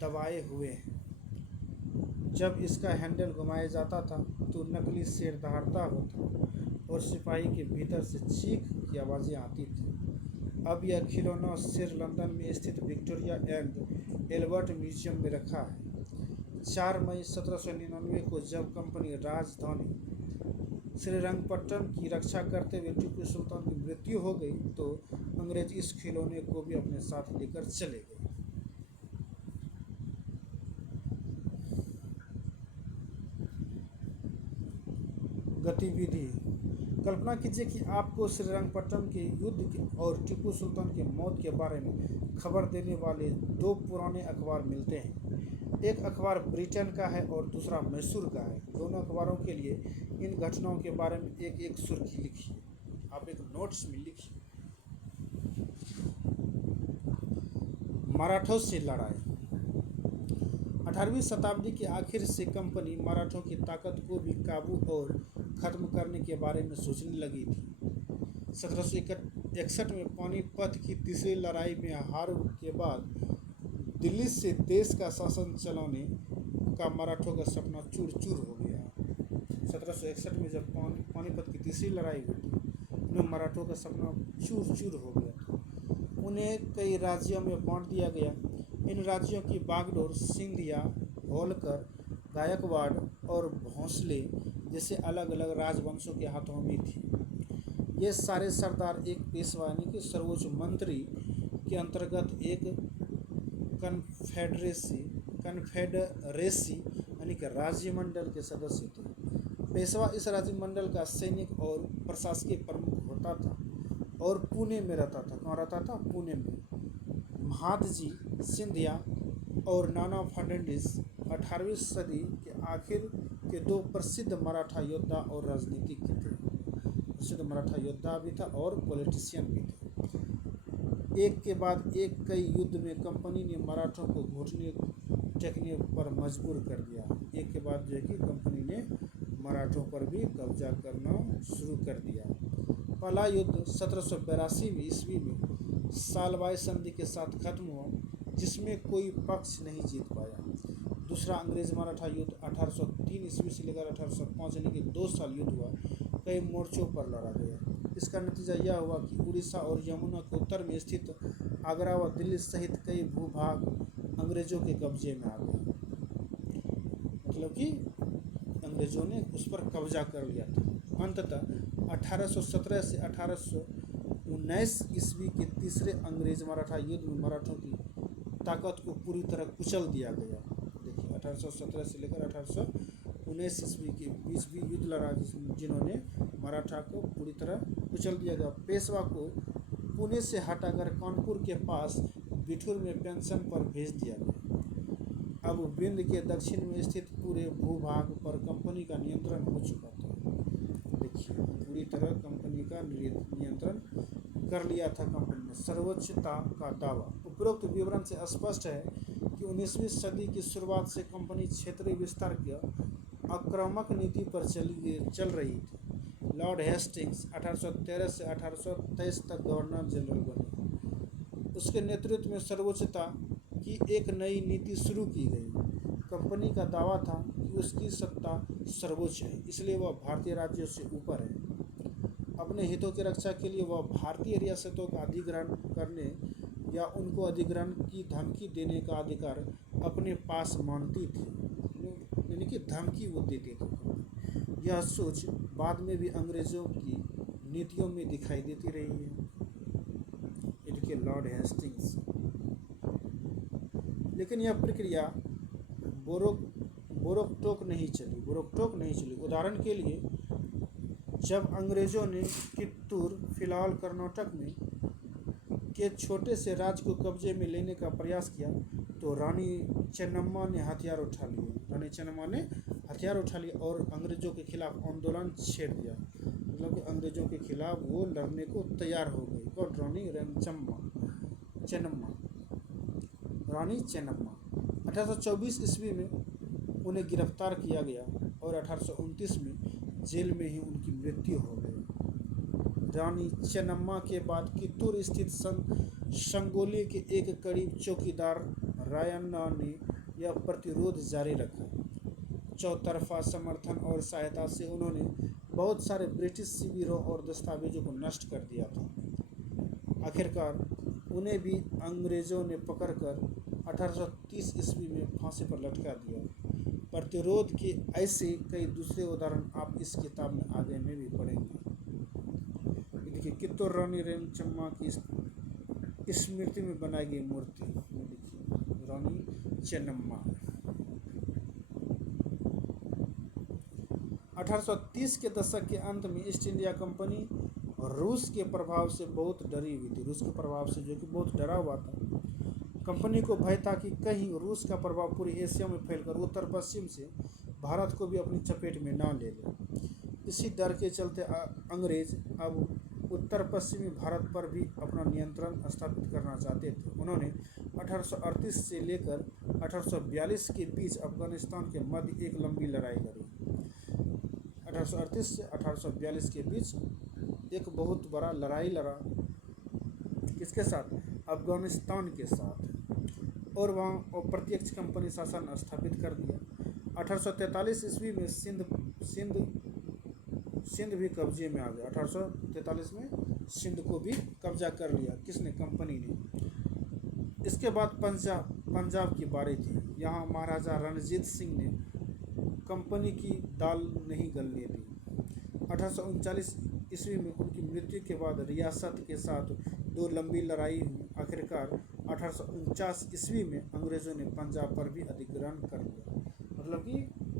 दबाए हुए है। जब इसका हैंडल घुमाया जाता था तो नकली शेर दहाड़ता होता और सिपाही के भीतर से चीख की आवाज़ें आती थी। अब यह खिलौना शेर लंदन में स्थित विक्टोरिया एंड एल्बर्ट म्यूजियम में रखा है। 4 मई 1799 को जब कंपनी राजधानी श्रीरंगपट्टनम की रक्षा करते हुए टीपू सुल्तान की मृत्यु हो गई तो अंग्रेज इस खिलौने को भी अपने साथ लेकर चले गए। गतिविधि। कल्पना कीजिए कि आपको श्रीरंगपट्टनम के युद्ध और टीपू सुल्तान की मौत के बारे में खबर देने वाले 2 पुराने अखबार मिलते हैं। एक अखबार ब्रिटेन का है और दूसरा मैसूर का है। दोनों अखबारों के लिए इन घटनाओं के बारे में एक एक सुर्खी लिखिए। आप एक नोट्स में लिखिए। मराठों से लड़ाई। 18वीं शताब्दी के आखिर से कंपनी मराठों की ताकत को भी काबू और खत्म करने के बारे में सोचने लगी थी। 1761 में पानीपत की तीसरी लड़ाई में हार के बाद दिल्ली से देश का शासन चलाने का मराठों का सपना चूर चूर हो गया। 1761 में जब पानीपत की तीसरी लड़ाई हुई थी, उनमें मराठों का सपना चूर चूर हो गया। उन्हें कई राज्यों में बांट दिया गया। इन राज्यों की बागडोर सिंधिया, होलकर, गायकवाड़ और भोंसले जैसे अलग अलग राजवंशों के हाथों में थी। ये सारे सरदार एक पेशवा यानी कि सर्वोच्च मंत्री के अंतर्गत एक कन्फेडरेसी यानी कि राज्यमंडल के सदस्य थे। पेशवा इस राज्यमंडल का सैनिक और प्रशासकीय प्रमुख होता था और पुणे में रहता था। कहाँ रहता था? पुणे में। महादजी, सिंधिया और नाना फर्नांडिस 18वीं सदी के आखिर के 2 प्रसिद्ध मराठा योद्धा और राजनीतिक थे। प्रसिद्ध मराठा योद्धा भी था और पॉलिटिशियन भी थे। एक के बाद एक कई युद्ध में कंपनी ने मराठों को घुटने टेकने पर मजबूर कर दिया। एक के बाद जो है कि कंपनी ने मराठों पर भी कब्जा करना शुरू कर दिया। पहला युद्ध 1782 में ईस्वी में सालबाई संधि के साथ खत्म हुआ, जिसमें कोई पक्ष नहीं जीत पाया। दूसरा अंग्रेज मराठा युद्ध 1803 ईस्वी से लेकर 1805 यानी कि 2 साल युद्ध हुआ। कई मोर्चों पर लड़ा गया। इसका नतीजा यह हुआ कि उड़ीसा और यमुना के उत्तर में स्थित आगरा व दिल्ली सहित कई भूभाग अंग्रेजों के कब्जे में आ गए। मतलब कि अंग्रेजों ने उस पर कब्जा कर लिया था। अंततः 1817 से 1819 ईस्वी के तीसरे अंग्रेज मराठा युद्ध में मराठों की ताकत को पूरी तरह कुचल दिया गया। देखिए 1817 से लेकर 1819 ईस्वी के बीच भी युद्ध लड़ा जिन्होंने मराठा को पूरी तरह कुचल दिया गया। पेशवा को पुणे से हटाकर कानपुर के पास बिठूर में पेंशन पर भेज दिया गया। अब विंध्य के दक्षिण में स्थित पूरे भूभाग पर कंपनी का नियंत्रण हो चुका था। देखिए पूरी तरह कंपनी का नियंत्रण कर लिया था कंपनी ने। सर्वोच्चता का दावा। उपरोक्त विवरण से स्पष्ट है कि 19वीं सदी की शुरुआत से कंपनी क्षेत्रीय विस्तार की आक्रामक नीति पर चल रही थी। लॉर्ड हेस्टिंग्स 1813 से 1823 तक गवर्नर जनरल बने। उसके नेतृत्व में सर्वोच्चता की एक नई नीति शुरू की गई। कंपनी का दावा था कि उसकी सत्ता सर्वोच्च है, इसलिए वह भारतीय राज्यों से ऊपर है। अपने हितों की रक्षा के लिए वह भारतीय रियासतों का अधिग्रहण करने या उनको अधिग्रहण की धमकी देने का अधिकार अपने पास मानती थी, यानी कि धमकी वो देते थे। यह सोच बाद में भी अंग्रेजों की नीतियों में दिखाई देती रही है। ये देखिए लॉर्ड हेस्टिंग्स। लेकिन यह प्रक्रिया रोक टोक नहीं चली। उदाहरण के लिए, जब अंग्रेजों ने कित्तूर, फिलहाल कर्नाटक में के छोटे से राज्य को कब्जे में लेने का प्रयास किया तो रानी चेन्नम्मा ने हथियार उठा लिए और अंग्रेजों के खिलाफ आंदोलन छेड़ दिया। मतलब कि अंग्रेजों के खिलाफ वो लड़ने को तैयार हो गई। और रानी चेन्नम्मा 1824 ईस्वी में उन्हें गिरफ्तार किया गया और 1829 में जेल में ही उनकी मृत्यु हो गई। रानी चेन्नम्मा के बाद कित्तूर स्थित संगोली के एक करीब चौकीदार रायन्ना ने यह प्रतिरोध जारी रखा। चौतरफा समर्थन और सहायता से उन्होंने बहुत सारे ब्रिटिश शिविरों और दस्तावेजों को नष्ट कर दिया था। आखिरकार उन्हें भी अंग्रेजों ने पकड़कर 1830 ईस्वी में फांसी पर लटका दिया। प्रतिरोध के ऐसे कई दूसरे उदाहरण आप इस किताब में आगे में भी पढ़ेंगे। देखिए, कित्तूर रानी चेन्नम्मा की स्मृति में बनाई गई मूर्ति। देखिए, रानी चेन्नम्मा 1830 के दशक के अंत में ईस्ट इंडिया कंपनी रूस के प्रभाव से बहुत डरी हुई थी। रूस के प्रभाव से जो कि बहुत डरा हुआ था। कंपनी को भय था कि कहीं रूस का प्रभाव पूरी एशिया में फैलकर उत्तर पश्चिम से भारत को भी अपनी चपेट में न ले ले। इसी डर के चलते अंग्रेज अब उत्तर पश्चिमी भारत पर भी अपना नियंत्रण स्थापित करना चाहते थे। उन्होंने 1838 से लेकर 1842 के बीच अफगानिस्तान के मध्य एक लंबी लड़ाई लड़ी। 1838 से 1842 के बीच एक बहुत बड़ा लड़ाई लड़ा। किसके साथ? अफगानिस्तान के साथ। और वहाँ अप्रत्यक्ष कंपनी शासन स्थापित कर दिया। 1843 ईस्वी में सिंध भी कब्जे में आ गया। 1843 में सिंध को भी कब्जा कर लिया। किसने? कंपनी ने। इसके बाद पंजाब की बारी थी। यहाँ महाराजा रणजीत सिंह ने कंपनी की दाल नहीं गलने दी। 1839 ईस्वी में उनकी मृत्यु के बाद रियासत के साथ दो लंबी लड़ाई हुई। आखिरकार 1849 ईस्वी में अंग्रेजों ने पंजाब पर भी अधिग्रहण कर लिया। मतलब कि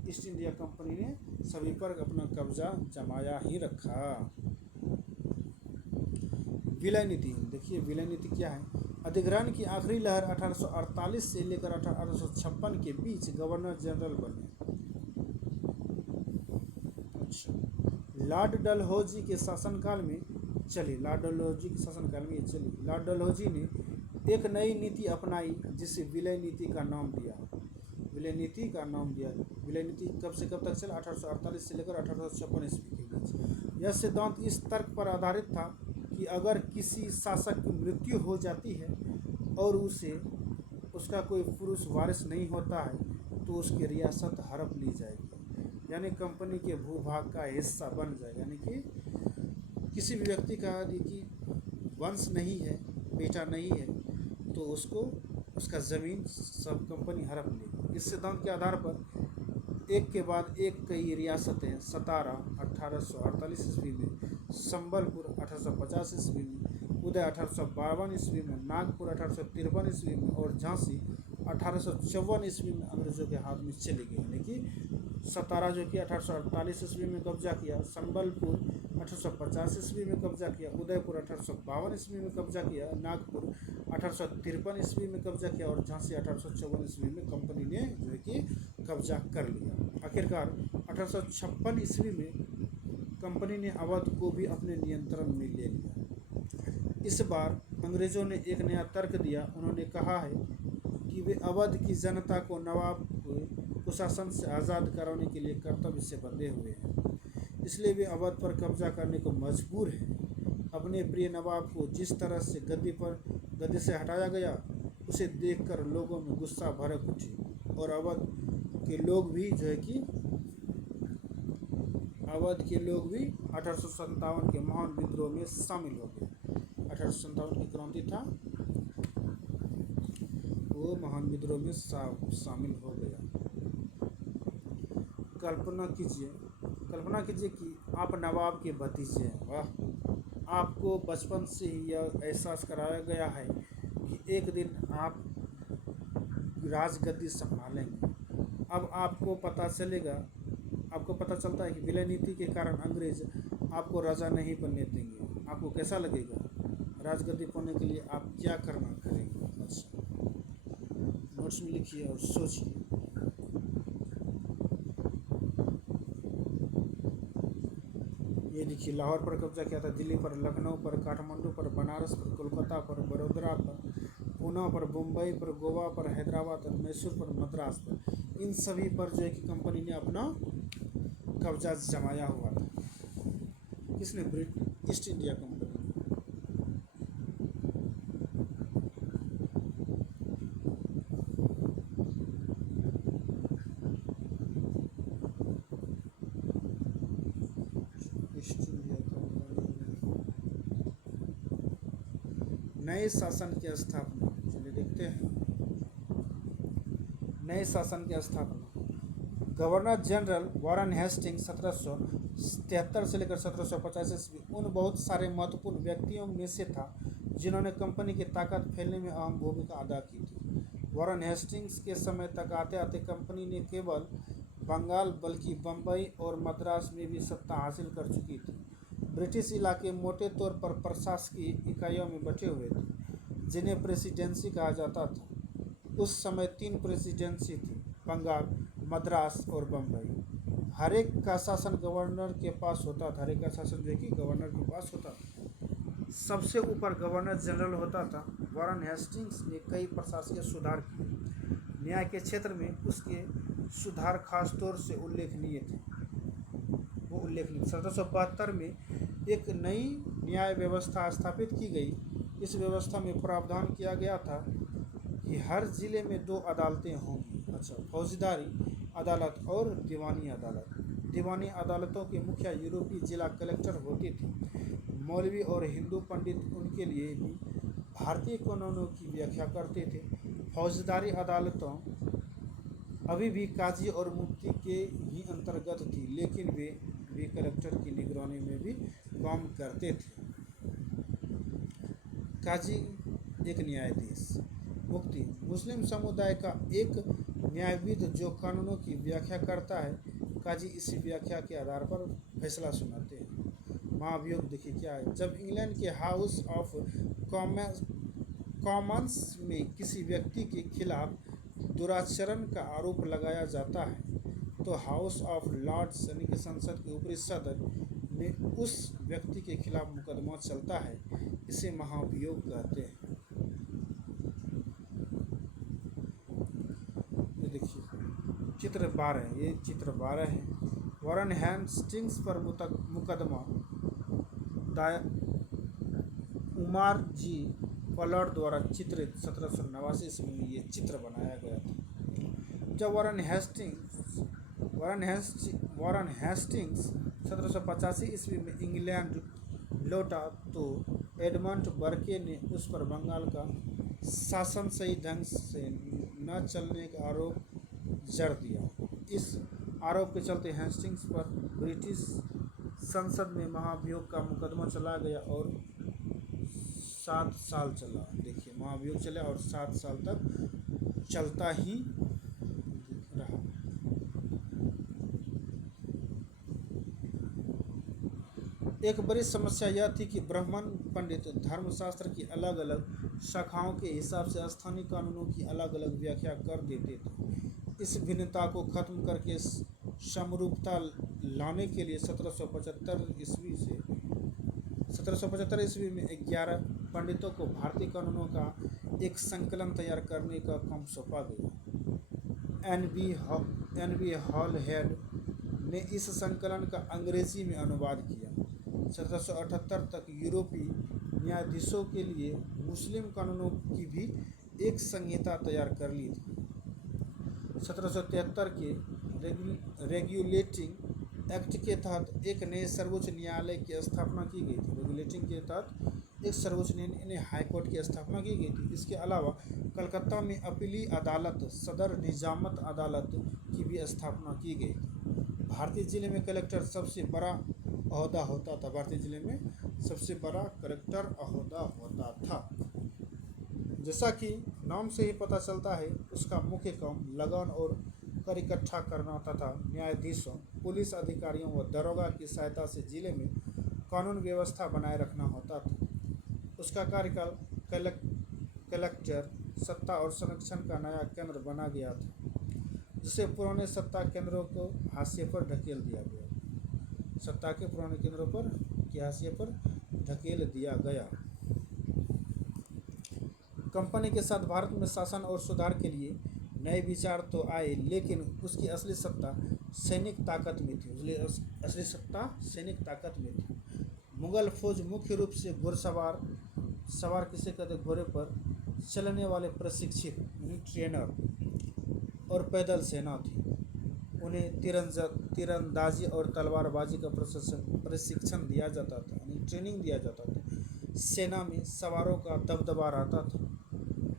ईस्ट इंडिया कंपनी ने सभी पर अपना कब्जा जमाया ही रखा। विलय नीति। देखिए, विलय नीति क्या है? अधिग्रहण की आखिरी लहर 1848 से लेकर 1856 के बीच गवर्नर जनरल बने। लॉर्ड डलहौजी के शासनकाल में चली। लॉर्ड डलहौजी के शासनकाल में ये चली। लॉर्ड डलहौजी ने एक नई नीति अपनाई जिसे विलय नीति का नाम दिया। विलय नीति कब से कब तक चला? 1848 से लेकर 1856 ईस्वी के बीच। यह सिद्धांत इस तर्क पर आधारित था कि अगर किसी शासक की मृत्यु हो जाती है और उसका कोई पुरुष वारिस नहीं होता है तो उसकी रियासत हड़प ली जाएगी, यानी कंपनी के भूभाग का हिस्सा बन जाएगा। यानी कि किसी भी व्यक्ति का यदि वंश नहीं है, बेटा नहीं है, तो उसका ज़मीन सब कंपनी हड़प लेगी। इस सिद्धांत के आधार पर एक के बाद एक कई रियासतें, सतारा 1848 ईस्वी में, संबलपुर 1850 ईस्वी में, उदय 1852 ईस्वी में, नागपुर 1853 ईस्वी में और झांसी 1854 ईस्वी में अंग्रेजों के हाथ में चली गई। यानी कि सतारा जो कि 1848 ईस्वी में कब्जा किया, संबलपुर 1850 ईस्वी में कब्जा किया, उदयपुर 1852 ईस्वी में कब्जा किया, नागपुर 1853 ईस्वी में कब्जा किया और झांसी 1854 ईस्वी में कंपनी ने जो है कि कब्जा कर लिया। आखिरकार 1856 ईस्वी में कंपनी ने अवध को भी अपने नियंत्रण में ले लिया। इस बार अंग्रेजों ने एक नया तर्क दिया। उन्होंने कहा है कि वे अवध की जनता को नवाब कुशासन से आज़ाद कराने के लिए कर्तव्य से बंधे हुए हैं, इसलिए वे अवध पर कब्जा करने को मजबूर हैं। अपने प्रिय नवाब को जिस तरह से गद्दी से हटाया गया उसे देखकर लोगों में गुस्सा भड़क उठी और अवध के लोग भी 1857 के महान विद्रोह में शामिल हो गए। 1857 की क्रांति था, वो महान विद्रोह में शामिल हो गया। कल्पना कीजिए कि आप नवाब के भतीजे हैं। वाह! आपको बचपन से ही यह एहसास कराया गया है कि एक दिन आप राजगद्दी संभालेंगे। अब आपको पता चलता है कि विलय नीति के कारण अंग्रेज आपको राजा नहीं बनने देंगे। आपको कैसा लगेगा? राजगद्दी पाने के लिए आप क्या करना करेंगे? अच्छा, नोट्स में लिखिए और सोचिए। ये लिखिए, लाहौर पर कब्जा किया था, दिल्ली पर, लखनऊ पर, काठमांडू पर, बनारस पर, कोलकाता पर, बड़ौदा पर, पूना पर, मुंबई पर, गोवा पर, हैदराबाद पर, मैसूर पर, मद्रास पर, इन सभी पर जो है कि कंपनी ने अपना कब्जा जमाया हुआ था। किसने? East India company. East India company. नए शासन की स्थापना, चलिए देखते हैं। नए शासन की स्थापना, गवर्नर जनरल वॉरेन हेस्टिंग्स 1773 से लेकर 1750 ईस्वी उन बहुत सारे महत्वपूर्ण व्यक्तियों में से था जिन्होंने कंपनी की ताकत फैलने में अहम भूमिका अदा की थी। वॉरेन हेस्टिंग्स के समय तक आते आते कंपनी ने केवल बंगाल बल्कि बम्बई और मद्रास में भी सत्ता हासिल कर चुकी थी। ब्रिटिश इलाके मोटे तौर पर प्रशासकीय इकाइयों में बटे हुए थे जिन्हें प्रेसिडेंसी कहा जाता था। उस समय 3 प्रेसिडेंसी थी, बंगाल, मद्रास और बम्बई। हर एक का शासन गवर्नर के पास होता था। हर एक का शासन जो है कि गवर्नर के पास होता था। सबसे ऊपर गवर्नर जनरल होता था। वॉरेन हेस्टिंग्स ने कई प्रशासकीय सुधार किए। न्याय के क्षेत्र में उसके सुधार खास तौर से उल्लेखनीय थे। 1772 में एक नई न्याय व्यवस्था स्थापित की गई। इस व्यवस्था में प्रावधान किया गया था कि हर जिले में 2 अदालतें होंगी। अच्छा, फौजदारी अदालत और दीवानी अदालत। दीवानी अदालतों के मुखिया यूरोपीय जिला कलेक्टर होते थे। मौलवी और हिंदू पंडित उनके लिए भी भारतीय कानूनों की व्याख्या करते थे। फौजदारी अदालतों अभी भी काजी और मुफ्ती के ही अंतर्गत थी, लेकिन वे कलेक्टर की निगरानी में भी काम करते थे। काजी एक न्यायाधीश, मुफ्ती मुस्लिम समुदाय का एक न्यायविद जो कानूनों की व्याख्या करता है। काजी इसी व्याख्या के आधार पर फैसला सुनाते हैं। महाभियोग देखिए क्या है। जब इंग्लैंड के हाउस ऑफ कॉमन्स में किसी व्यक्ति के खिलाफ दुराचरण का आरोप लगाया जाता है तो हाउस ऑफ लॉर्ड्स यानी कि संसद के ऊपरी सदन में उस व्यक्ति के खिलाफ मुकदमा चलता है। इसे महाभियोग कहते हैं। ये देखिए चित्र 12, ये चित्र 12 है। वॉरेन हेस्टिंग्स पर मुकदमा उमार जी पलट द्वारा चित्रित 1789 ईस्वी में ये चित्र बनाया गया था। जब वॉरेन हेस्टिंग्स 1785 ईस्वी में इंग्लैंड लौटा तो एडमंड बर्के ने उस पर बंगाल का शासन सही ढंग से न चलने का आरोप जड़ दिया। इस आरोप के चलते हेस्टिंग्स पर ब्रिटिश संसद में महाभियोग का मुकदमा चला गया और 7 साल चला। देखिए महाभियोग चला और 7 साल तक चलता ही रहा। एक बड़ी समस्या यह थी कि ब्राह्मण पंडित धर्मशास्त्र की अलग अलग शाखाओं के हिसाब से स्थानीय कानूनों की अलग अलग व्याख्या कर देते थे। इस भिन्नता को खत्म करके समरूपता लाने के लिए 1775 ईस्वी में 11 पंडितों को भारतीय कानूनों का एक संकलन तैयार करने का काम सौंपा गया। एन बी हॉलहेड ने इस संकलन का अंग्रेजी में अनुवाद किया। 1778 तक यूरोपीय न्यायाधीशों के लिए मुस्लिम कानूनों की भी एक संहिता तैयार कर ली थी। 1773 के रेगुलेटिंग एक्ट के तहत एक नए सर्वोच्च न्यायालय की स्थापना की गई थी। रेगुलेटिंग के तहत एक सर्वोच्च न्यायालय हाईकोर्ट की स्थापना की गई थी। इसके अलावा कलकत्ता में अपीली अदालत, सदर निजामत अदालत की भी स्थापना की गई थी। भारतीय जिले में कलेक्टर सबसे बड़ा अहोदा होता था। भारतीय जिले में सबसे बड़ा कलेक्टर अहोदा होता था। जैसा कि नाम से ही पता चलता है, उसका मुख्य काम लगान और कर इकट्ठा करना तथा न्यायाधीशों, पुलिस अधिकारियों व दरोगा की सहायता से जिले में कानून व्यवस्था बनाए रखना होता था। उसका कार्यकाल कलेक्टर सत्ता और संरक्षण का नया केंद्र बना गया था, जिसे पुराने सत्ता केंद्रों को हाशिए पर ढकेल दिया गया। सत्ता के पुराने केंद्रों पर हाशिए पर ढकेल दिया गया। कंपनी के साथ भारत में शासन और सुधार के लिए नए विचार तो आए, लेकिन उसकी असली सत्ता सैनिक ताकत में थी। असली सत्ता सैनिक ताकत में थी। मुगल फौज मुख्य रूप से घुड़सवार, सवार किसे कहते, घोड़े पर चलने वाले प्रशिक्षित ट्रेनर और पैदल सेना थी। उन्हें तीरंदाजी और तलवारबाजी का प्रशिक्षण दिया जाता था, ट्रेनिंग दिया जाता था। सेना में सवारों का दबदबा रहता था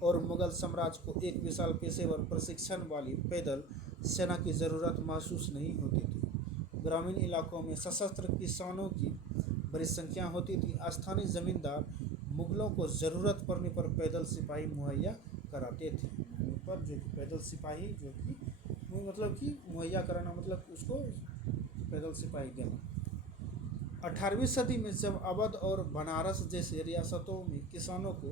और मुगल साम्राज्य को एक विशाल पेशेवर प्रशिक्षण वाली पैदल सेना की ज़रूरत महसूस नहीं होती थी। ग्रामीण इलाकों में सशस्त्र किसानों की बड़ी संख्या होती थी। स्थानीय जमींदार मुगलों को ज़रूरत पड़ने पर पैदल सिपाही मुहैया कराते थे। पर जो कि पैदल सिपाही जो कि मतलब कि मुहैया कराना, मतलब उसको पैदल सिपाही देना। 18वीं सदी में जब अवध और बनारस जैसे रियासतों में किसानों को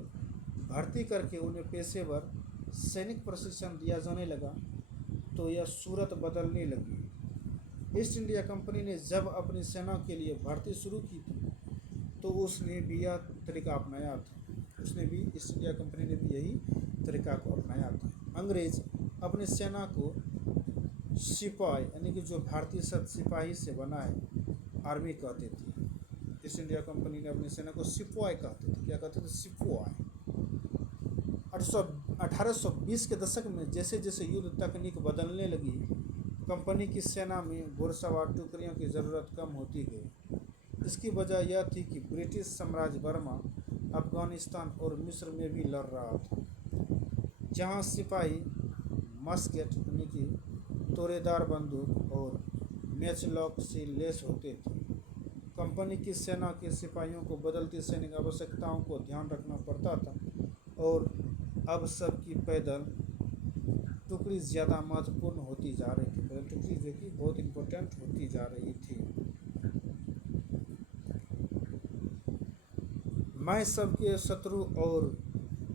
भर्ती करके उन्हें पेशेवर सैनिक प्रशिक्षण दिया जाने लगा, तो यह सूरत बदलने लगी। ईस्ट इंडिया कंपनी ने जब अपनी सेना के लिए भर्ती शुरू की थी, तो उसने भी यह तरीका अपनाया था। ईस्ट इंडिया कंपनी ने भी यही तरीका को अपनाया था। अंग्रेज अपनी सेना को सिपाही, यानी कि जो भारतीय सिपाही से बना है, आर्मी कहते थे। ईस्ट इंडिया कंपनी ने अपनी सेना को सिपाही कहते थे। क्या कहते थे? सिपाही। 1820 के दशक में जैसे जैसे युद्ध तकनीक बदलने लगी, कंपनी की सेना में घुड़सवार टुकड़ियों की ज़रूरत कम होती गई। इसकी वजह यह थी कि ब्रिटिश साम्राज्य बर्मा, अफगानिस्तान और मिस्र में भी लड़ रहा था, जहां सिपाही मस्केट, यानी कि तोरेदार बंदूक और मैचलॉक से लैस होते थे। कंपनी की सेना के सिपाहियों को बदलती सैनिक आवश्यकताओं को ध्यान रखना पड़ता था, और अब सबकी पैदल टुकड़ी ज़्यादा महत्वपूर्ण होती जा रही थी। पैदल टुकड़ी जो कि बहुत इम्पोर्टेंट होती जा रही थी। मैं सबके शत्रु और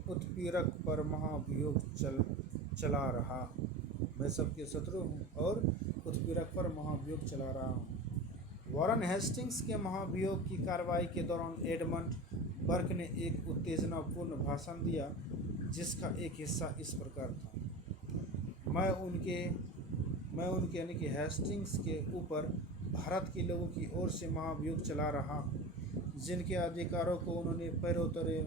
उत्पीड़क पर महाभियोग चला रहा। मैं सबके शत्रु हूँ और उत्पीड़क पर महाभियोग चला रहा हूँ। वॉरेन हेस्टिंग्स के महाभियोग की कार्रवाई के दौरान एडमंड बर्क ने एक उत्तेजनापूर्ण भाषण दिया, जिसका एक हिस्सा इस प्रकार था। मैं उनके यानी कि हेस्टिंग्स के ऊपर भारत के लोगों की ओर से महाभियोग चला रहा हूँ, जिनके अधिकारों को उन्होंने पैरों तले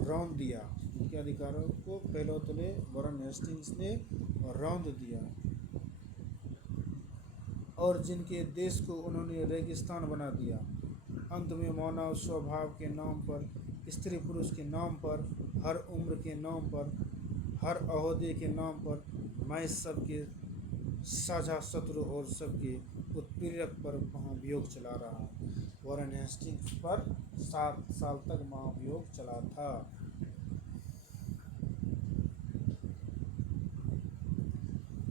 रौंद दिया। जिनके अधिकारों को पैरों तले वॉरेन हेस्टिंग्स ने रौंद दिया, और जिनके देश को उन्होंने रेगिस्तान बना दिया। अंत में मानव स्वभाव के नाम पर, स्त्री पुरुष के नाम पर, हर उम्र के नाम पर, हर ओहदे के नाम पर मैं सबके साझा शत्रु और सबके उत्पीड़क पर महाभियोग चला रहा हूँ। वॉरेन हेस्टिंग्स पर 7 साल तक महाभियोग चला था।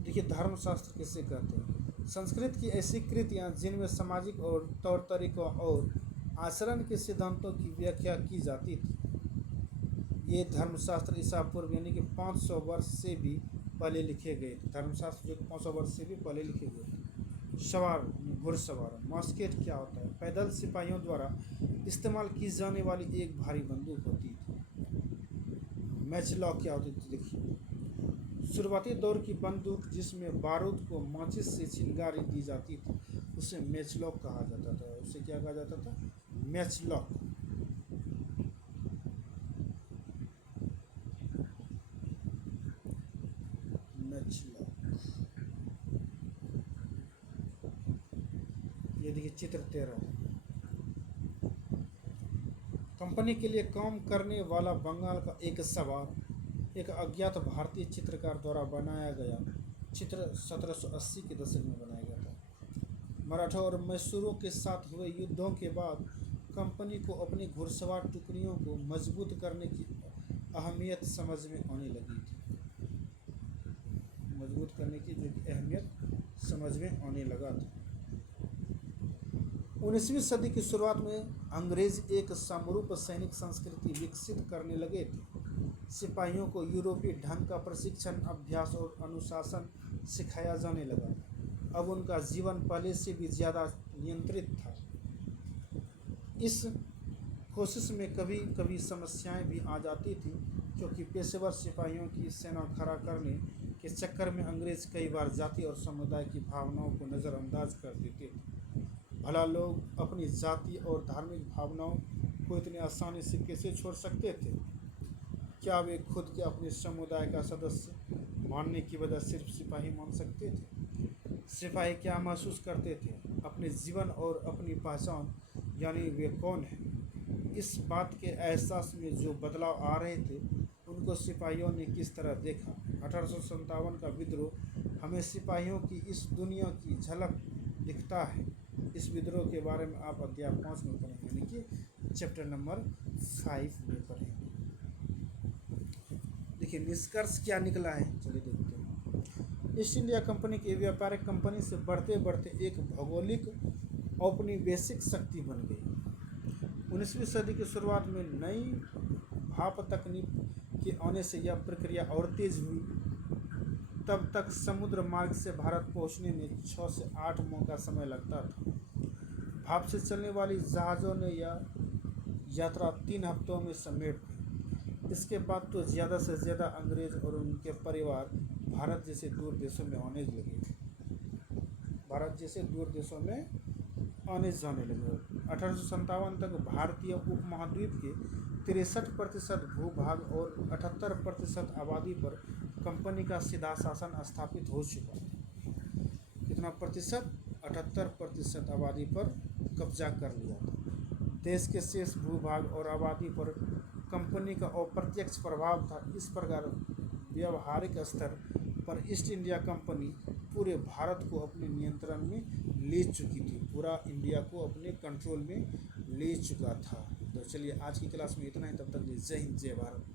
देखिए, धर्मशास्त्र किसे कहते हैं? संस्कृत की ऐसी कृतियाँ जिनमें सामाजिक और तौर तरीकों और आचरण के सिद्धांतों की व्याख्या की जाती थी। ये धर्मशास्त्र ईसा पूर्व यानी कि 500 वर्ष से भी पहले लिखे गए थे। धर्मशास्त्र जो 500 वर्ष से भी पहले लिखे गए थे। सवार, घुड़सवार। मस्केट क्या होता है? पैदल सिपाहियों द्वारा इस्तेमाल की जाने वाली एक भारी बंदूक होती थी। मैचलॉक क्या होती थी? देखिए, शुरुआती दौर की बंदूक जिसमें बारूद को माचिस से चिंगारी दी जाती थी, उसे मैचलॉक कहा जाता था। उसे क्या कहा जाता था? मैचलॉक। ये देखिए चित्र 13। कंपनी के लिए काम करने वाला बंगाल का एक सवार एक अज्ञात भारतीय चित्रकार द्वारा बनाया गया चित्र 1780 के दशक में बनाया गया था। मराठा और मैसूरों के साथ हुए युद्धों के बाद कंपनी को अपनी घुड़सवार टुकड़ियों को मजबूत करने की अहमियत समझ में आने लगी थी। मजबूत करने की जो कि अहमियत समझ में आने लगा था। 19वीं सदी की शुरुआत में अंग्रेज एक समरूप सैनिक संस्कृति विकसित करने लगे थे। सिपाहियों को यूरोपीय ढंग का प्रशिक्षण, अभ्यास और अनुशासन सिखाया जाने लगा। अब उनका जीवन पहले से भी ज़्यादा नियंत्रित था। इस कोशिश में कभी कभी समस्याएं भी आ जाती थी, क्योंकि पेशेवर सिपाहियों की सेना खड़ा करने के चक्कर में अंग्रेज कई बार जाति और समुदाय की भावनाओं को नज़रअंदाज कर देते थे। भला लोग अपनी जाति और धार्मिक भावनाओं को इतनी आसानी से कैसे छोड़ सकते थे? क्या वे खुद के अपने समुदाय का सदस्य मानने की वजह सिर्फ सिपाही मान सकते थे? सिपाही क्या महसूस करते थे? अपने जीवन और अपनी पहचान, यानी वे कौन हैं, इस बात के एहसास में जो बदलाव आ रहे थे, उनको सिपाहियों ने किस तरह देखा? 1857 का विद्रोह हमें सिपाहियों की इस दुनिया की झलक दिखता है। इस विद्रोह के बारे में आप अध्याय 5 में पढ़ेंगे, यानी कि चैप्टर नंबर 5 में पढ़ेंगे। देखिए निष्कर्ष क्या निकला है, चलिए देखते हैं। ईस्ट इंडिया कंपनी की व्यापारिक कंपनी से बढ़ते बढ़ते एक भौगोलिक औपनिवेशिक शक्ति बन गई। 19वीं सदी की शुरुआत में नई भाप तकनीक के आने से यह प्रक्रिया और तेज हुई। तब तक समुद्र मार्ग से भारत पहुंचने में 6 से 8 माह का समय लगता था। भाप से चलने वाली जहाज़ों ने यह यात्रा 3 हफ्तों में समेट दी। इसके बाद तो ज़्यादा से ज़्यादा अंग्रेज और उनके परिवार भारत जैसे दूर देशों में आने जाने लगे। 1857 तक भारतीय उपमहाद्वीप के 63% भूभाग और 78% आबादी पर कंपनी का सीधा शासन स्थापित हो चुका था। कितना प्रतिशत? 78% आबादी पर कब्जा कर लिया था। देश के शेष भूभाग और आबादी पर कंपनी का अप्रत्यक्ष प्रभाव था। इस प्रकार व्यावहारिक स्तर पर ईस्ट इंडिया कंपनी पूरे भारत को अपने नियंत्रण में ले चुकी थी, पूरा इंडिया को अपने कंट्रोल में ले चुका था। तो चलिए आज की क्लास में इतना ही, तब तक जय हिंद जय भारत।